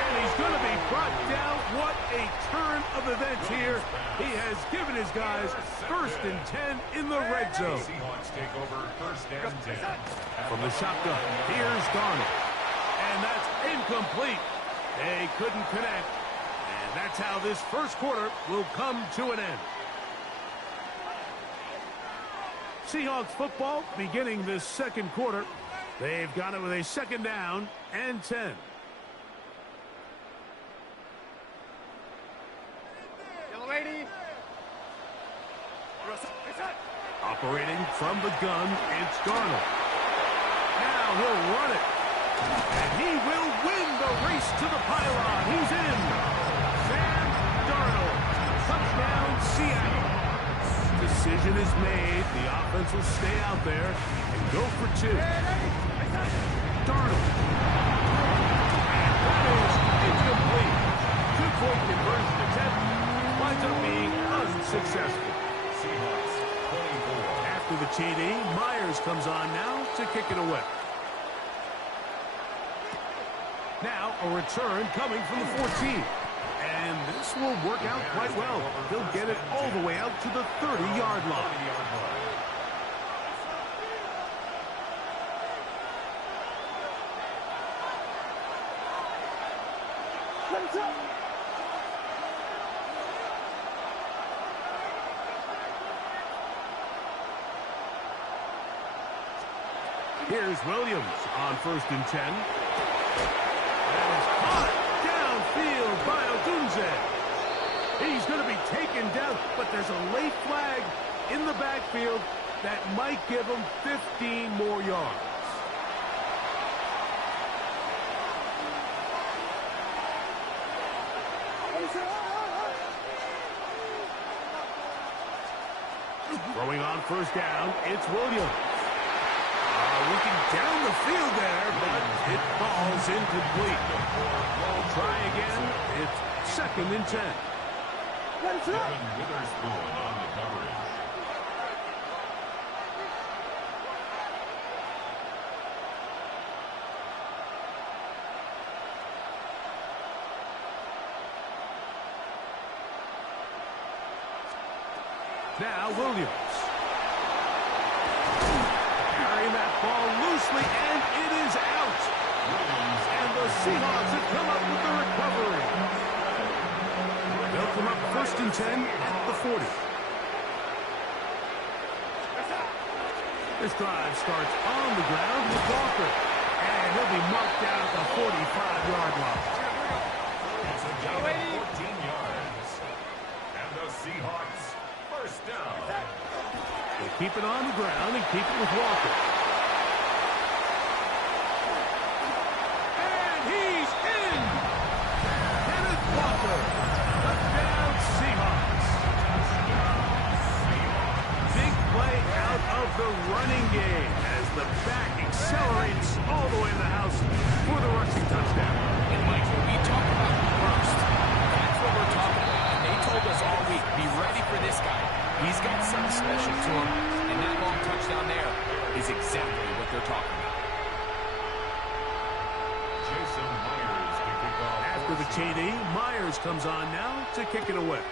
And he's going to be brought down. What a turn of events here. He has given his guys first and 10 in the red zone. Seahawks take over first and 10. From the shotgun, here's Darnold. And that's incomplete. They couldn't connect. And that's how this first quarter will come to an end. Seahawks football beginning this second quarter. They've got it with a second down and 10. Operating from the gun, it's Darnold. Now he'll run it. And he will win the race to the pylon. He's in. Sam Darnold. Touchdown, Seattle. Decision is made. The offense will stay out there and go for 2. Darnold. And that is incomplete. 2-point conversion attempt winds up being unsuccessful. Seahawks 24. After the TD, Myers comes on now to kick it away. Now a return coming from the 14. And this will work out quite well. They'll get it all the way out to the 30-yard line. Here's Williams on first and 10. That is caught downfield by Odunze. He's going to be taken down, but there's a late flag in the backfield that might give him 15 more yards. Throwing on first down, it's Williams. Looking down the field there, but it falls incomplete. We'll try again. It's second and 10. Devin Witherspoon on the coverage. Now Williams. Carrying that ball loosely, and it is out. And the Seahawks have come up with the recovery. They'll come up first and 10 at the 40. This drive starts on the ground with Walker. And he'll be marked down at the 45-yard line. It's a gain of 14 yards. And the Seahawks first down. They keep it on the ground and keep it with Walker. And he's in! Kenneth Walker. Touchdown, Seahawks. Big play out of the running game as the back accelerates all the way to the house for the rushing touchdown. And Mike, when we talk about burst, that's what we're talking about. And they told us all week, be ready for this guy. He's got something special to him, and that long touchdown there is exactly what they're talking about. Jason Myers to kick off. After the TD, Myers comes on now to kick it away.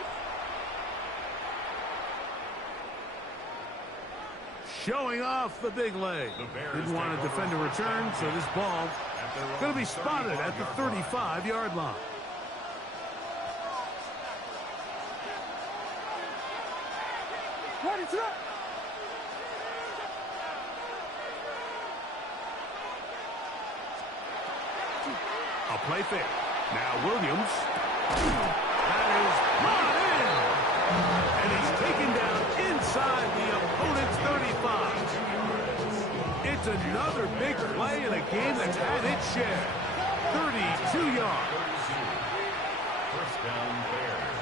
showing off the big leg. Didn't want to defend a return, so this ball going to be spotted at the 35-yard line. A play fake. Now Williams. That is brought in. And he's taken down inside the opponent's 35. It's another big play in a game that's had its share. 32 yards. First down, Bears.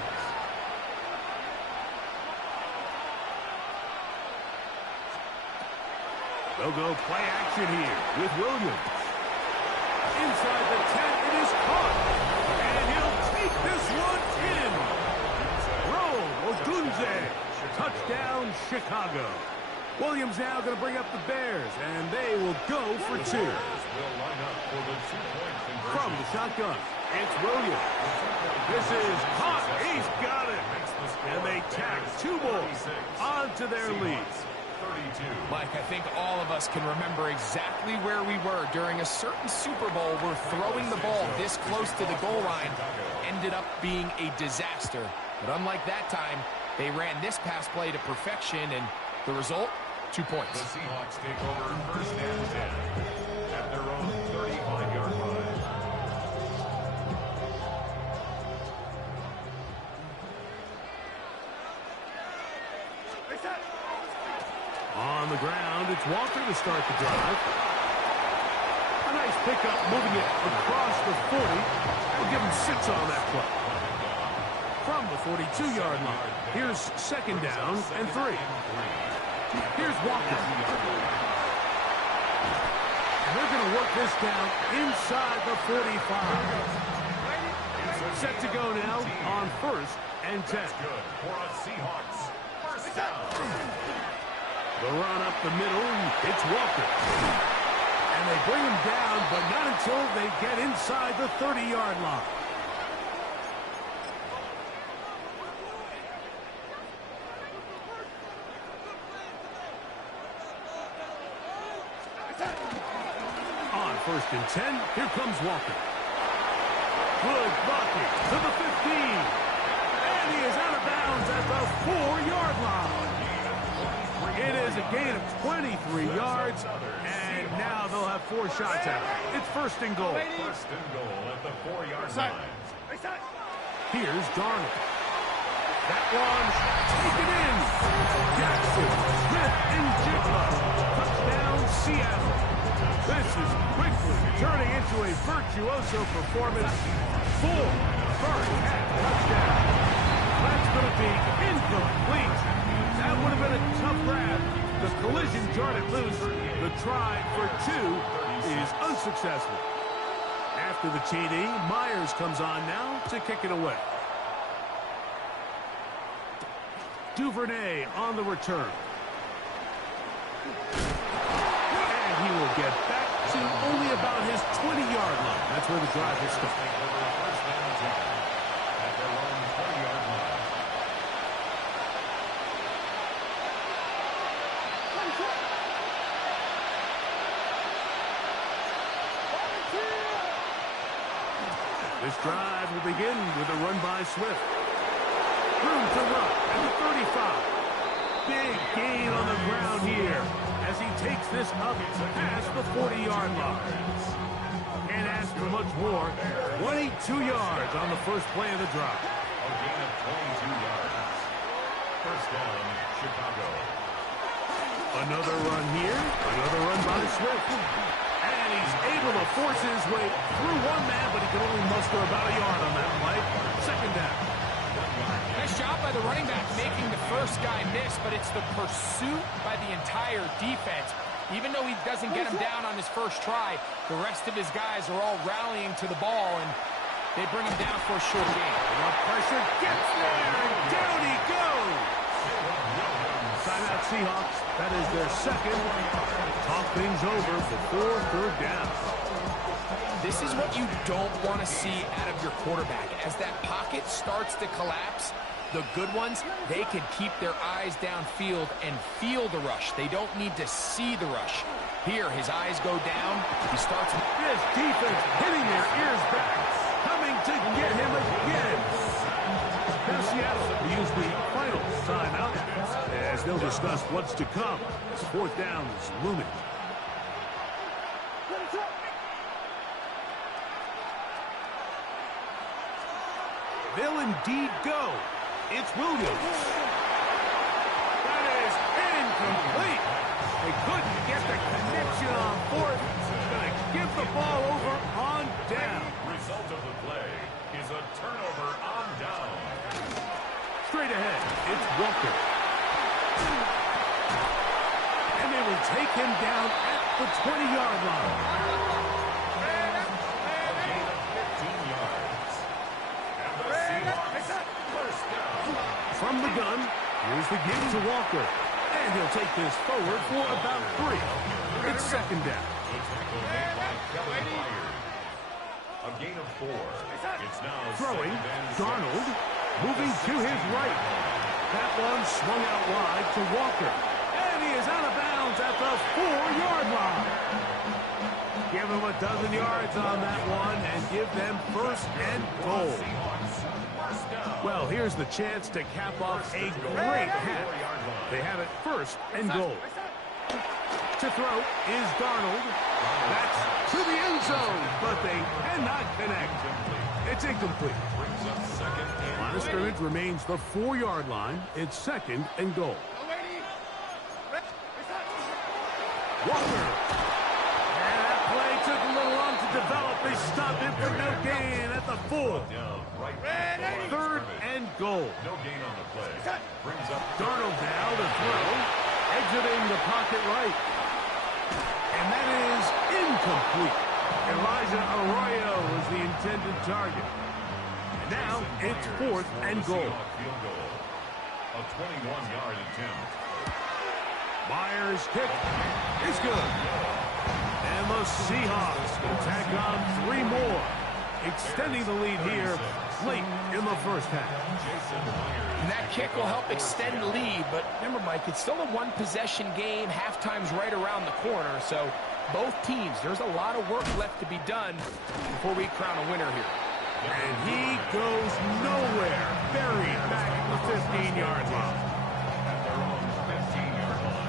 They'll go play action here with Williams. Inside the 10, it is caught. And he'll take this one in. Roll, Odunze. Touchdown, Chicago. Williams now going to bring up the Bears, and they will go for two. From the shotgun, it's Williams. This is hot. He's got it. And they tack two more onto their lead. Mike, I think all of us can remember exactly where we were during a certain Super Bowl where throwing the ball this close to the goal line ended up being a disaster. But unlike that time, they ran this pass play to perfection, and the result, 2 points. The Seahawks take over first and 10 at their own 35-yard line. On the ground, it's Walker to start the drive. A nice pickup, moving it across the 40. We'll give him 6 on that play. From the 42-yard line, here's second down and 3. Here's Walker. And they're going to work this down inside the 45. Set to go now on first and 10. Good for a Seahawks first down. The run up the middle, it's Walker. And they bring him down, but not until they get inside the 30-yard line. On first and 10, here comes Walker. Good blocking to the 15. And he is out of bounds at the 4-yard line. It is a gain of 23 yards, and now they'll have 4 shots at it. It's first and goal. First and goal at the 4-yard line. Here's Darnold. That one's taken in. Jackson, Smith, and Jigba. Touchdown, Seattle. This is quickly turning into a virtuoso performance. 4 first half touchdowns. That's going to be incomplete. That would have been a tough grab. The collision jarred it loose. The try for 2 is unsuccessful. After the TD, Myers comes on now to kick it away. Duvernay on the return. And he will get back to only about his 20-yard line. That's where the drive will start. This drive will begin with a run by Swift. Room to run at the 35. Big gain on the ground here as he takes this up past the 40-yard line. Can't ask for much more. 22 yards on the first play of the drive. A gain of 22 yards. First down, Chicago. Another run here. Another run by Swift. And he's able to force his way through one man, but he can only muster about a yard on that play. Second down. Nice job by the running back making the first guy miss, but it's the pursuit by the entire defense. Even though he doesn't get him down on his first try, the rest of his guys are all rallying to the ball, and they bring him down for a short gain. Enough pressure gets there, and down he goes. Timeout Seahawks. That is their second. Talk things over before third down. This is what you don't want to see out of your quarterback. As that pocket starts to collapse, The good ones, they can keep their eyes downfield and feel the rush. They don't need to see the rush. Here, his eyes go down. He starts. This defense hitting their ears back, coming to get him again. Now Seattle will use the final timeout as they'll discuss what's to come. This fourth down is looming. They'll indeed go. It's Williams. That is incomplete. They couldn't get the connection on fourth. Going to give the ball over on down. Result of the play is a turnover on down. Straight ahead, it's Walker. And they will take him down at the 20-yard line. A gain of 15 yards. And the Seahawks first down. From the gun, here's the give to Walker. And he'll take this forward for about 3. It's second down. The tackle made by Kevin Byard. A gain of 4. It's now Throwing, second and 6. Darnold, moving to his right. That one swung out wide to Walker. And he is out of bounds at the 4-yard line. Give them a dozen yards on that one and give them first and goal. Well, here's the chance to cap off a great half. They have it first and goal. To throw is Darnold. That's to the end zone, but they cannot connect. It's incomplete. Line of scrimmage remains the 4-yard line. It's second and goal. Walker. And that play took a little long to develop. They stopped it for no gain at the 4. Third and goal. No gain on the play. Brings up Darnold now to throw. Exiting the pocket right. And that is incomplete. Elijah Arroyo was the intended target. And now it's fourth and goal. Field goal. A 21-yard attempt. Myers' kick is good. And the Seahawks will tack on 3 more, extending the lead here late in the first half. And that kick will help extend the lead, but remember, Mike, it's still a one-possession game. Halftime's right around the corner, so both teams, there's a lot of work left to be done before we crown a winner here. And he goes nowhere, buried back at the 15-yard line. At their own 15-yard line.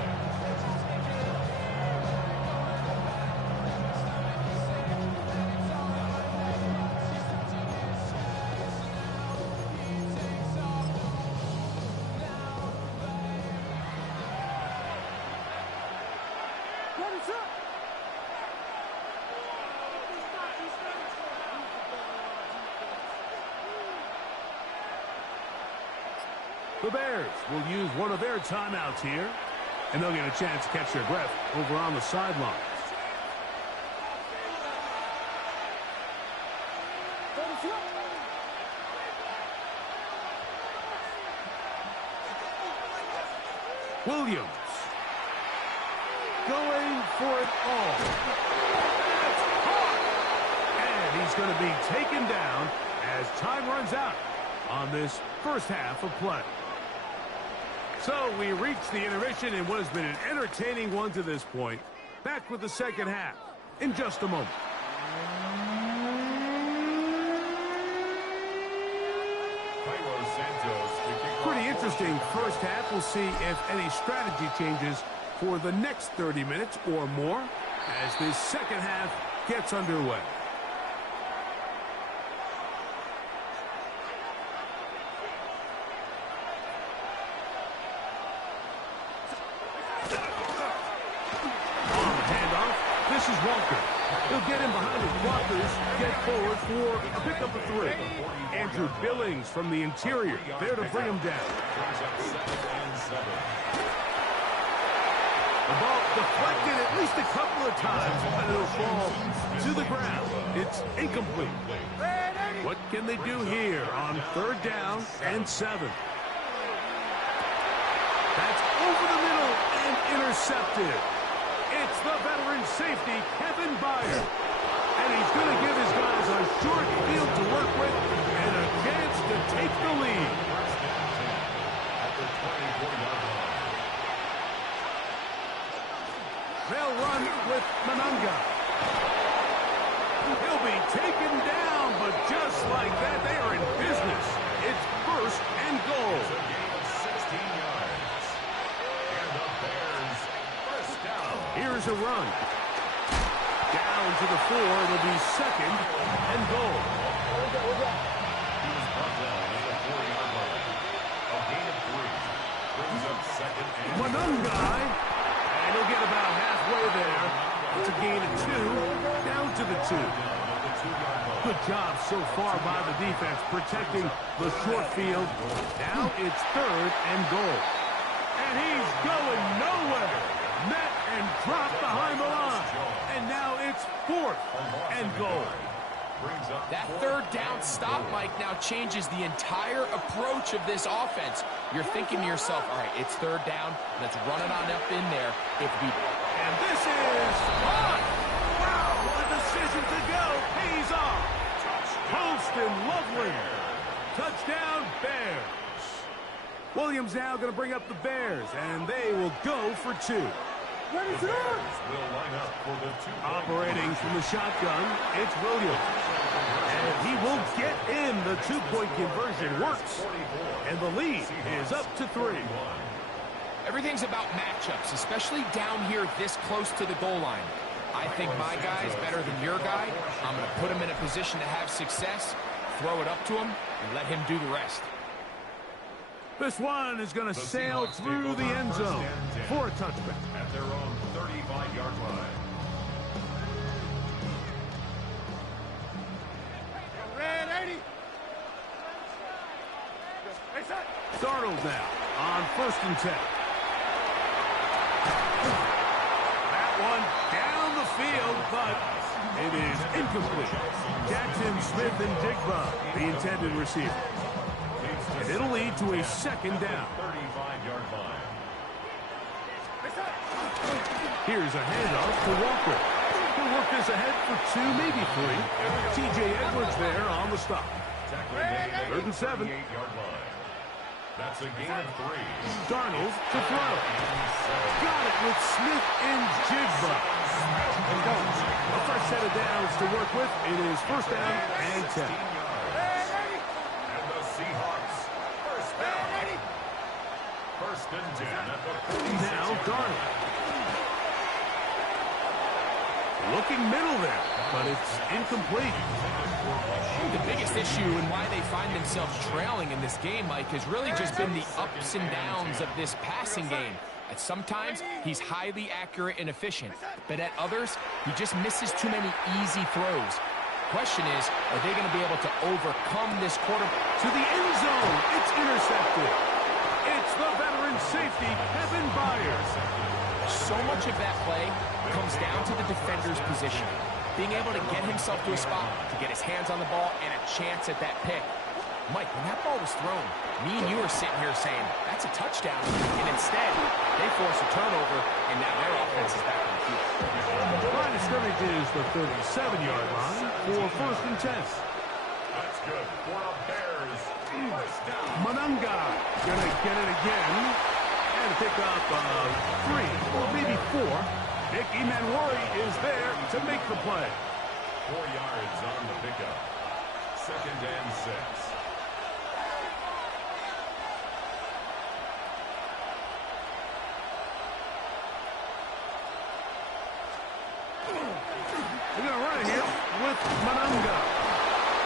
The Bears will use one of their timeouts here, and they'll get a chance to catch their breath over on the sideline. Williams going for it all. And he's going to be taken down as time runs out on this first half of play. So we reach the intermission in what has been an entertaining one to this point. Back with the second half in just a moment. Pretty interesting first half. We'll see if any strategy changes for the next 30 minutes or more as this second half gets underway. This is Walker. He'll get him behind his blockers, get forward for a pickup of 3. Andrew Billings from the interior, there to bring him down. The ball deflected at least a couple of times, but it'll fall to the ground. It's incomplete. What can they do here on 3rd down and 7? That's over the middle and intercepted. It's the veteran safety, Kevin Byard. And he's going to give his guys a short field to work with and a chance to take the lead. They'll run with Manunga. He'll be taken down, but just like that, they are in business. It's first and goal. It's a gain of 16 yards. And the Bears first down. Here's a run. Down to the 4. It'll be second and goal. He was brought down at the 4-yard line. A gain of 3. Brings up second and Manungai. And he'll get about halfway there. It's a gain of 2. Down to the 2. Good job so far by the defense protecting the short field. Now it's third and goal. And he's going nowhere. Met and dropped behind the line. And now it's fourth and goal. That third down stop, Mike, now changes the entire approach of this offense. You're thinking to yourself, all right, it's third down. Let's run it on up in there. And this is caught. Wow, the decision to go pays off. Holston Loveland. Touchdown, Bears. Williams now going to bring up the Bears, and they will go for 2. Operating from the shotgun, it's Williams. And he will get in. The 2-point conversion works. And the lead is up to 3. Everything's about matchups, especially down here this close to the goal line. I think my guy is better than your guy. I'm going to put him in a position to have success, throw it up to him, and let him do the rest. This one is going to sail through the end zone for a touchback. At their own 35-yard line. Darnold now on 1st and 10. That one down the field, but it is incomplete. Jackson, Smith, and Jigba, the intended receiver. And it'll lead to a second down. 35-yard line. Here's a handoff to Walker. He'll work this ahead for 2, maybe 3. T.J. Edwards there on the stop. 3rd and 7. 38-yard line. That's a gain of 3. Darnold to throw. Got it with Smith and Jigba. A fresh set of downs to work with. It is first down and 10. And the Seahawks first down. First and 10 at the 46. Now Darnold. Looking middle there, but it's incomplete. The biggest issue and why they find themselves trailing in this game, Mike, has really just been the ups and downs of this passing game. At sometimes, he's highly accurate and efficient, but at others, he just misses too many easy throws. Question is, are they going to be able to overcome this quarter? To the end zone, it's intercepted. It's the veteran safety, Kevin Byers. So much of that play comes down to the defender's position. Being able to get himself to a spot, to get his hands on the ball, and a chance at that pick. Mike, when that ball was thrown, me and you were sitting here saying, that's a touchdown. And instead, they force a turnover, and now their offense is back on the field. Line of scrimmage is the 37-yard line for first and 10. That's good for the Bears. First down. Manunga gonna get it again. And pick up 3 or maybe 4. Nick Emanwari is there to make the play. 4 yards on the pickup. Second and 6. They're going to run it here with Manunga.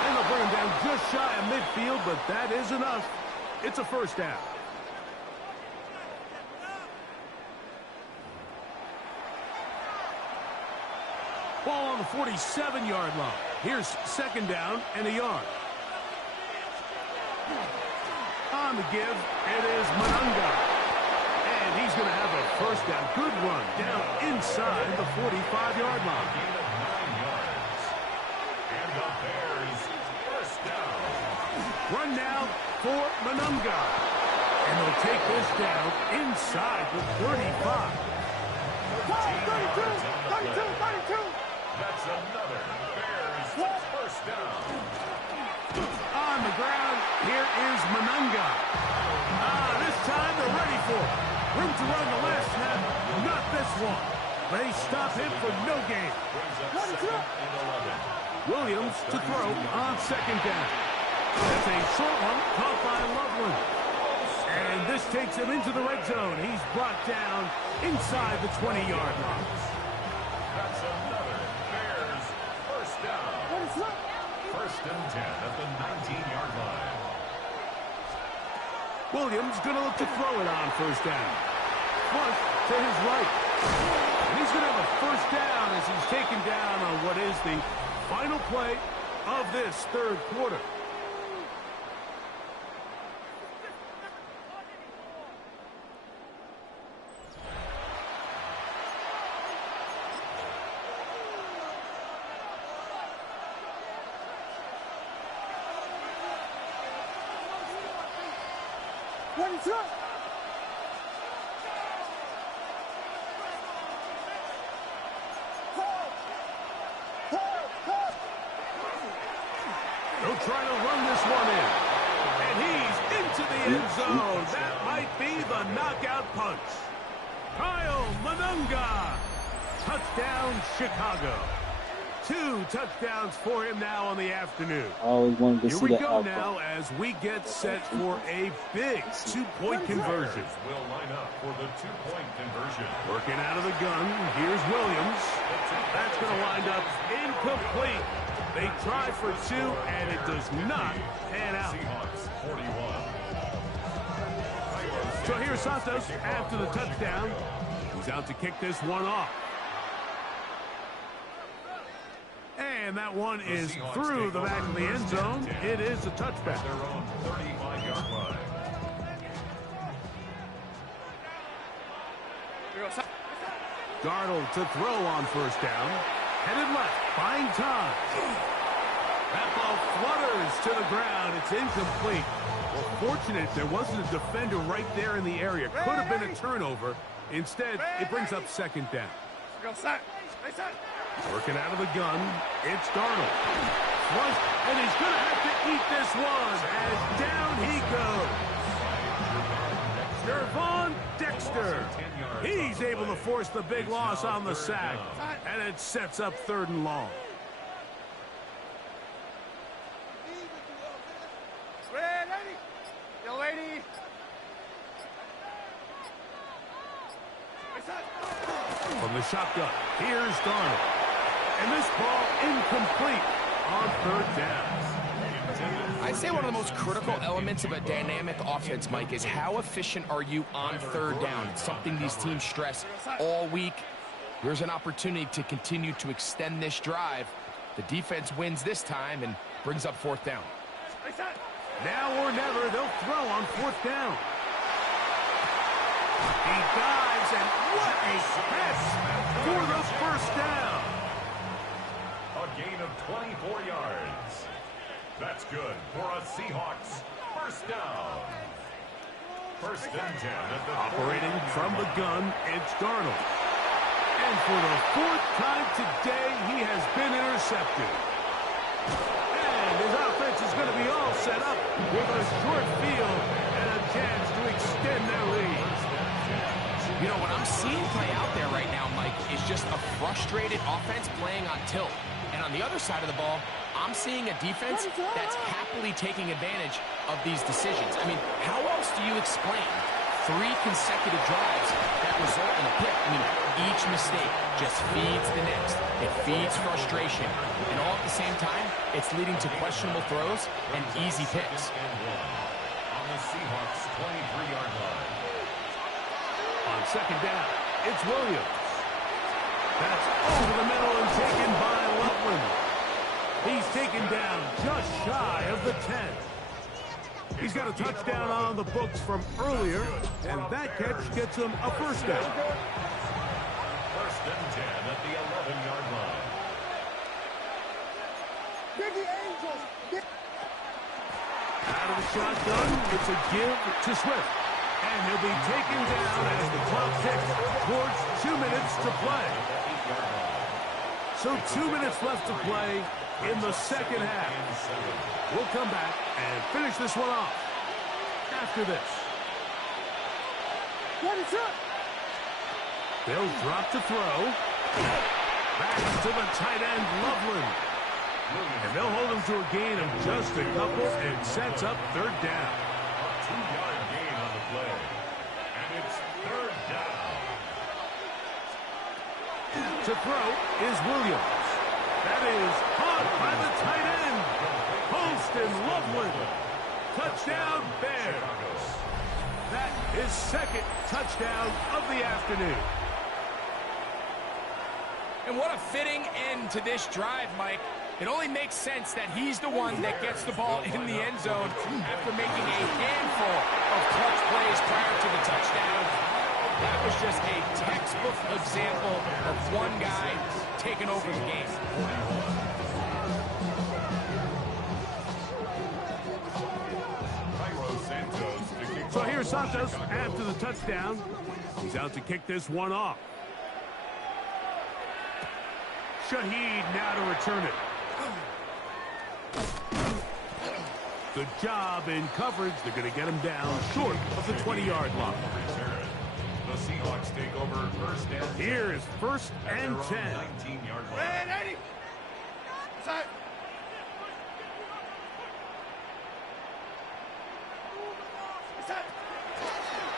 And they'll bring him down just shy of midfield, but that is enough. It's a first down. Ball on the 47-yard line. Here's second down and a yard. On the give, it is Manunga. And he's going to have a first down. Good run down inside the 45-yard line. Gain of 9 yards. And the Bears first down. Run now for Manunga. And they'll take this down inside the 35. 32. That's another Bears first down. On the ground, here is Manunga. This time they're ready for it. Room to run the last snap, not this one. They stop him for no gain. Williams to throw on second down. That's a short one, caught by Loveland. And this takes him into the red zone. He's brought down inside the 20-yard line. That's another Bears first down. First and 10 at the 19-yard line. Williams going to look to throw it on first down. Flush to his right. And he's going to have a first down as he's taken down on what is the final play of this third quarter. They'll try to run this one in. And he's into the end zone. That might be the knockout punch. Kyle Manunga. Touchdown, Chicago. 2 touchdowns for him now on the afternoon. Always wanted to Here see we that go outcome. now as we get set for a big 2-point conversion. Will line up for the 2-point conversion. Working out of the gun. Here's Williams. That's going to wind up incomplete. They try for 2, and it does not pan out. Seahawks 41. So here's Santos after the touchdown. He's out to kick this one off. And that one is through the back of the end zone. It is a touchback. Their own 35-yard line. Darnold to throw on first down. Headed left, buying time. That ball flutters to the ground. It's incomplete. Well, fortunate there wasn't a defender right there in the area. Could have been a turnover. Instead, it brings up second down. Working out of the gun, it's Darnold. Flushed, and he's going to have to eat this one as down he goes. Gervon Dexter. He's able to force the big loss on the sack, and it sets up 3rd and long. From the shotgun, here's Darnold. And this ball incomplete on 3rd down. I'd say one of the most critical elements of a dynamic offense, Mike, is how efficient are you on 3rd down. It's something these teams stress all week. Here's an opportunity to continue to extend this drive. The defense wins this time and brings up 4th down. Now or never, they'll throw on 4th down. He dives, and what a catch for the first down. A gain of 24 yards. That's good for a Seahawks first down. First and 10 at the Operating from the gun, it's Darnold. And for the 4th time today, he has been intercepted. And his offense is going to be all set up with a short field and a chance to extend their lead. You know, what I'm seeing play out there right now, Mike, is just a frustrated offense playing on tilt. And on the other side of the ball, I'm seeing a defense that's happily taking advantage of these decisions. I mean, how else do you explain 3 consecutive drives that result in a pick? I mean, each mistake just feeds the next. It feeds frustration. And all at the same time, it's leading to questionable throws and easy picks. on the Seahawks 23-yard line. On second down, it's Williams. That's over the middle and taken by Loveland. He's taken down just shy of the 10. He's got a touchdown on the books from earlier, and that catch gets him a first down. First and 10 at the 11-yard line. Out of the shotgun, it's a give to Swift. And he'll be taken down as the clock ticks towards 2 minutes to play. So 2 minutes left to play in the second half. We'll come back and finish this one off after this. They'll drop to throw. Back to the tight end, Loveland. And they'll hold him to a gain of just a couple and sets up third down. A 2-yard gain on the play. And it's third down. To throw is Williams. That is caught by the tight end. Post and Loveland. Touchdown, Bears. That is second touchdown of the afternoon. And what a fitting end to this drive, Mike. It only makes sense that he's the one that gets the ball in the end zone after making a handful of clutch plays prior to the touchdown. That was just a textbook example of one guy taking over the game. So here's Santos after the touchdown. He's out to kick this one off. Shaheed now to return it. Good job in coverage. They're going to get him down short of the 20-yard line. The Seahawks take over first and 10. Here's first and 10. 19-yard line.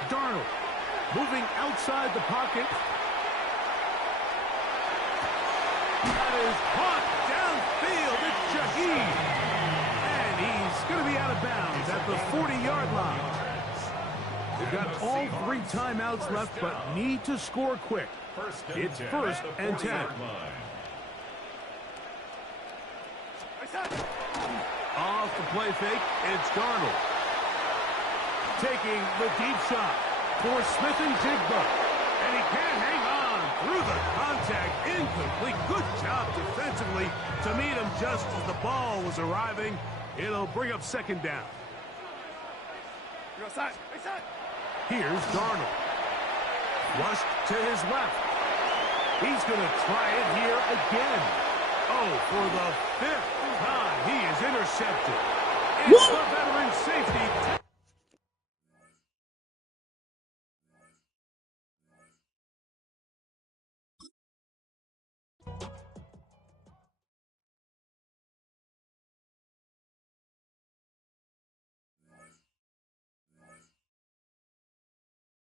Darnold moving outside the pocket. That is caught downfield. It's Shaheed. And he's going to be out of bounds at the 40-yard line. They've got all 3 timeouts left, but need to score quick. It's first and 10. Off the play fake, it's Darnold. Taking the deep shot for Smith and Jigba. And he can't hang on through the contact. Incomplete. Good job defensively to meet him just as the ball was arriving. It'll bring up second down. Here's Darnold. Flushed to his left. He's going to try it here again. Oh, for the 5th time, he is intercepted. It's the veteran safety.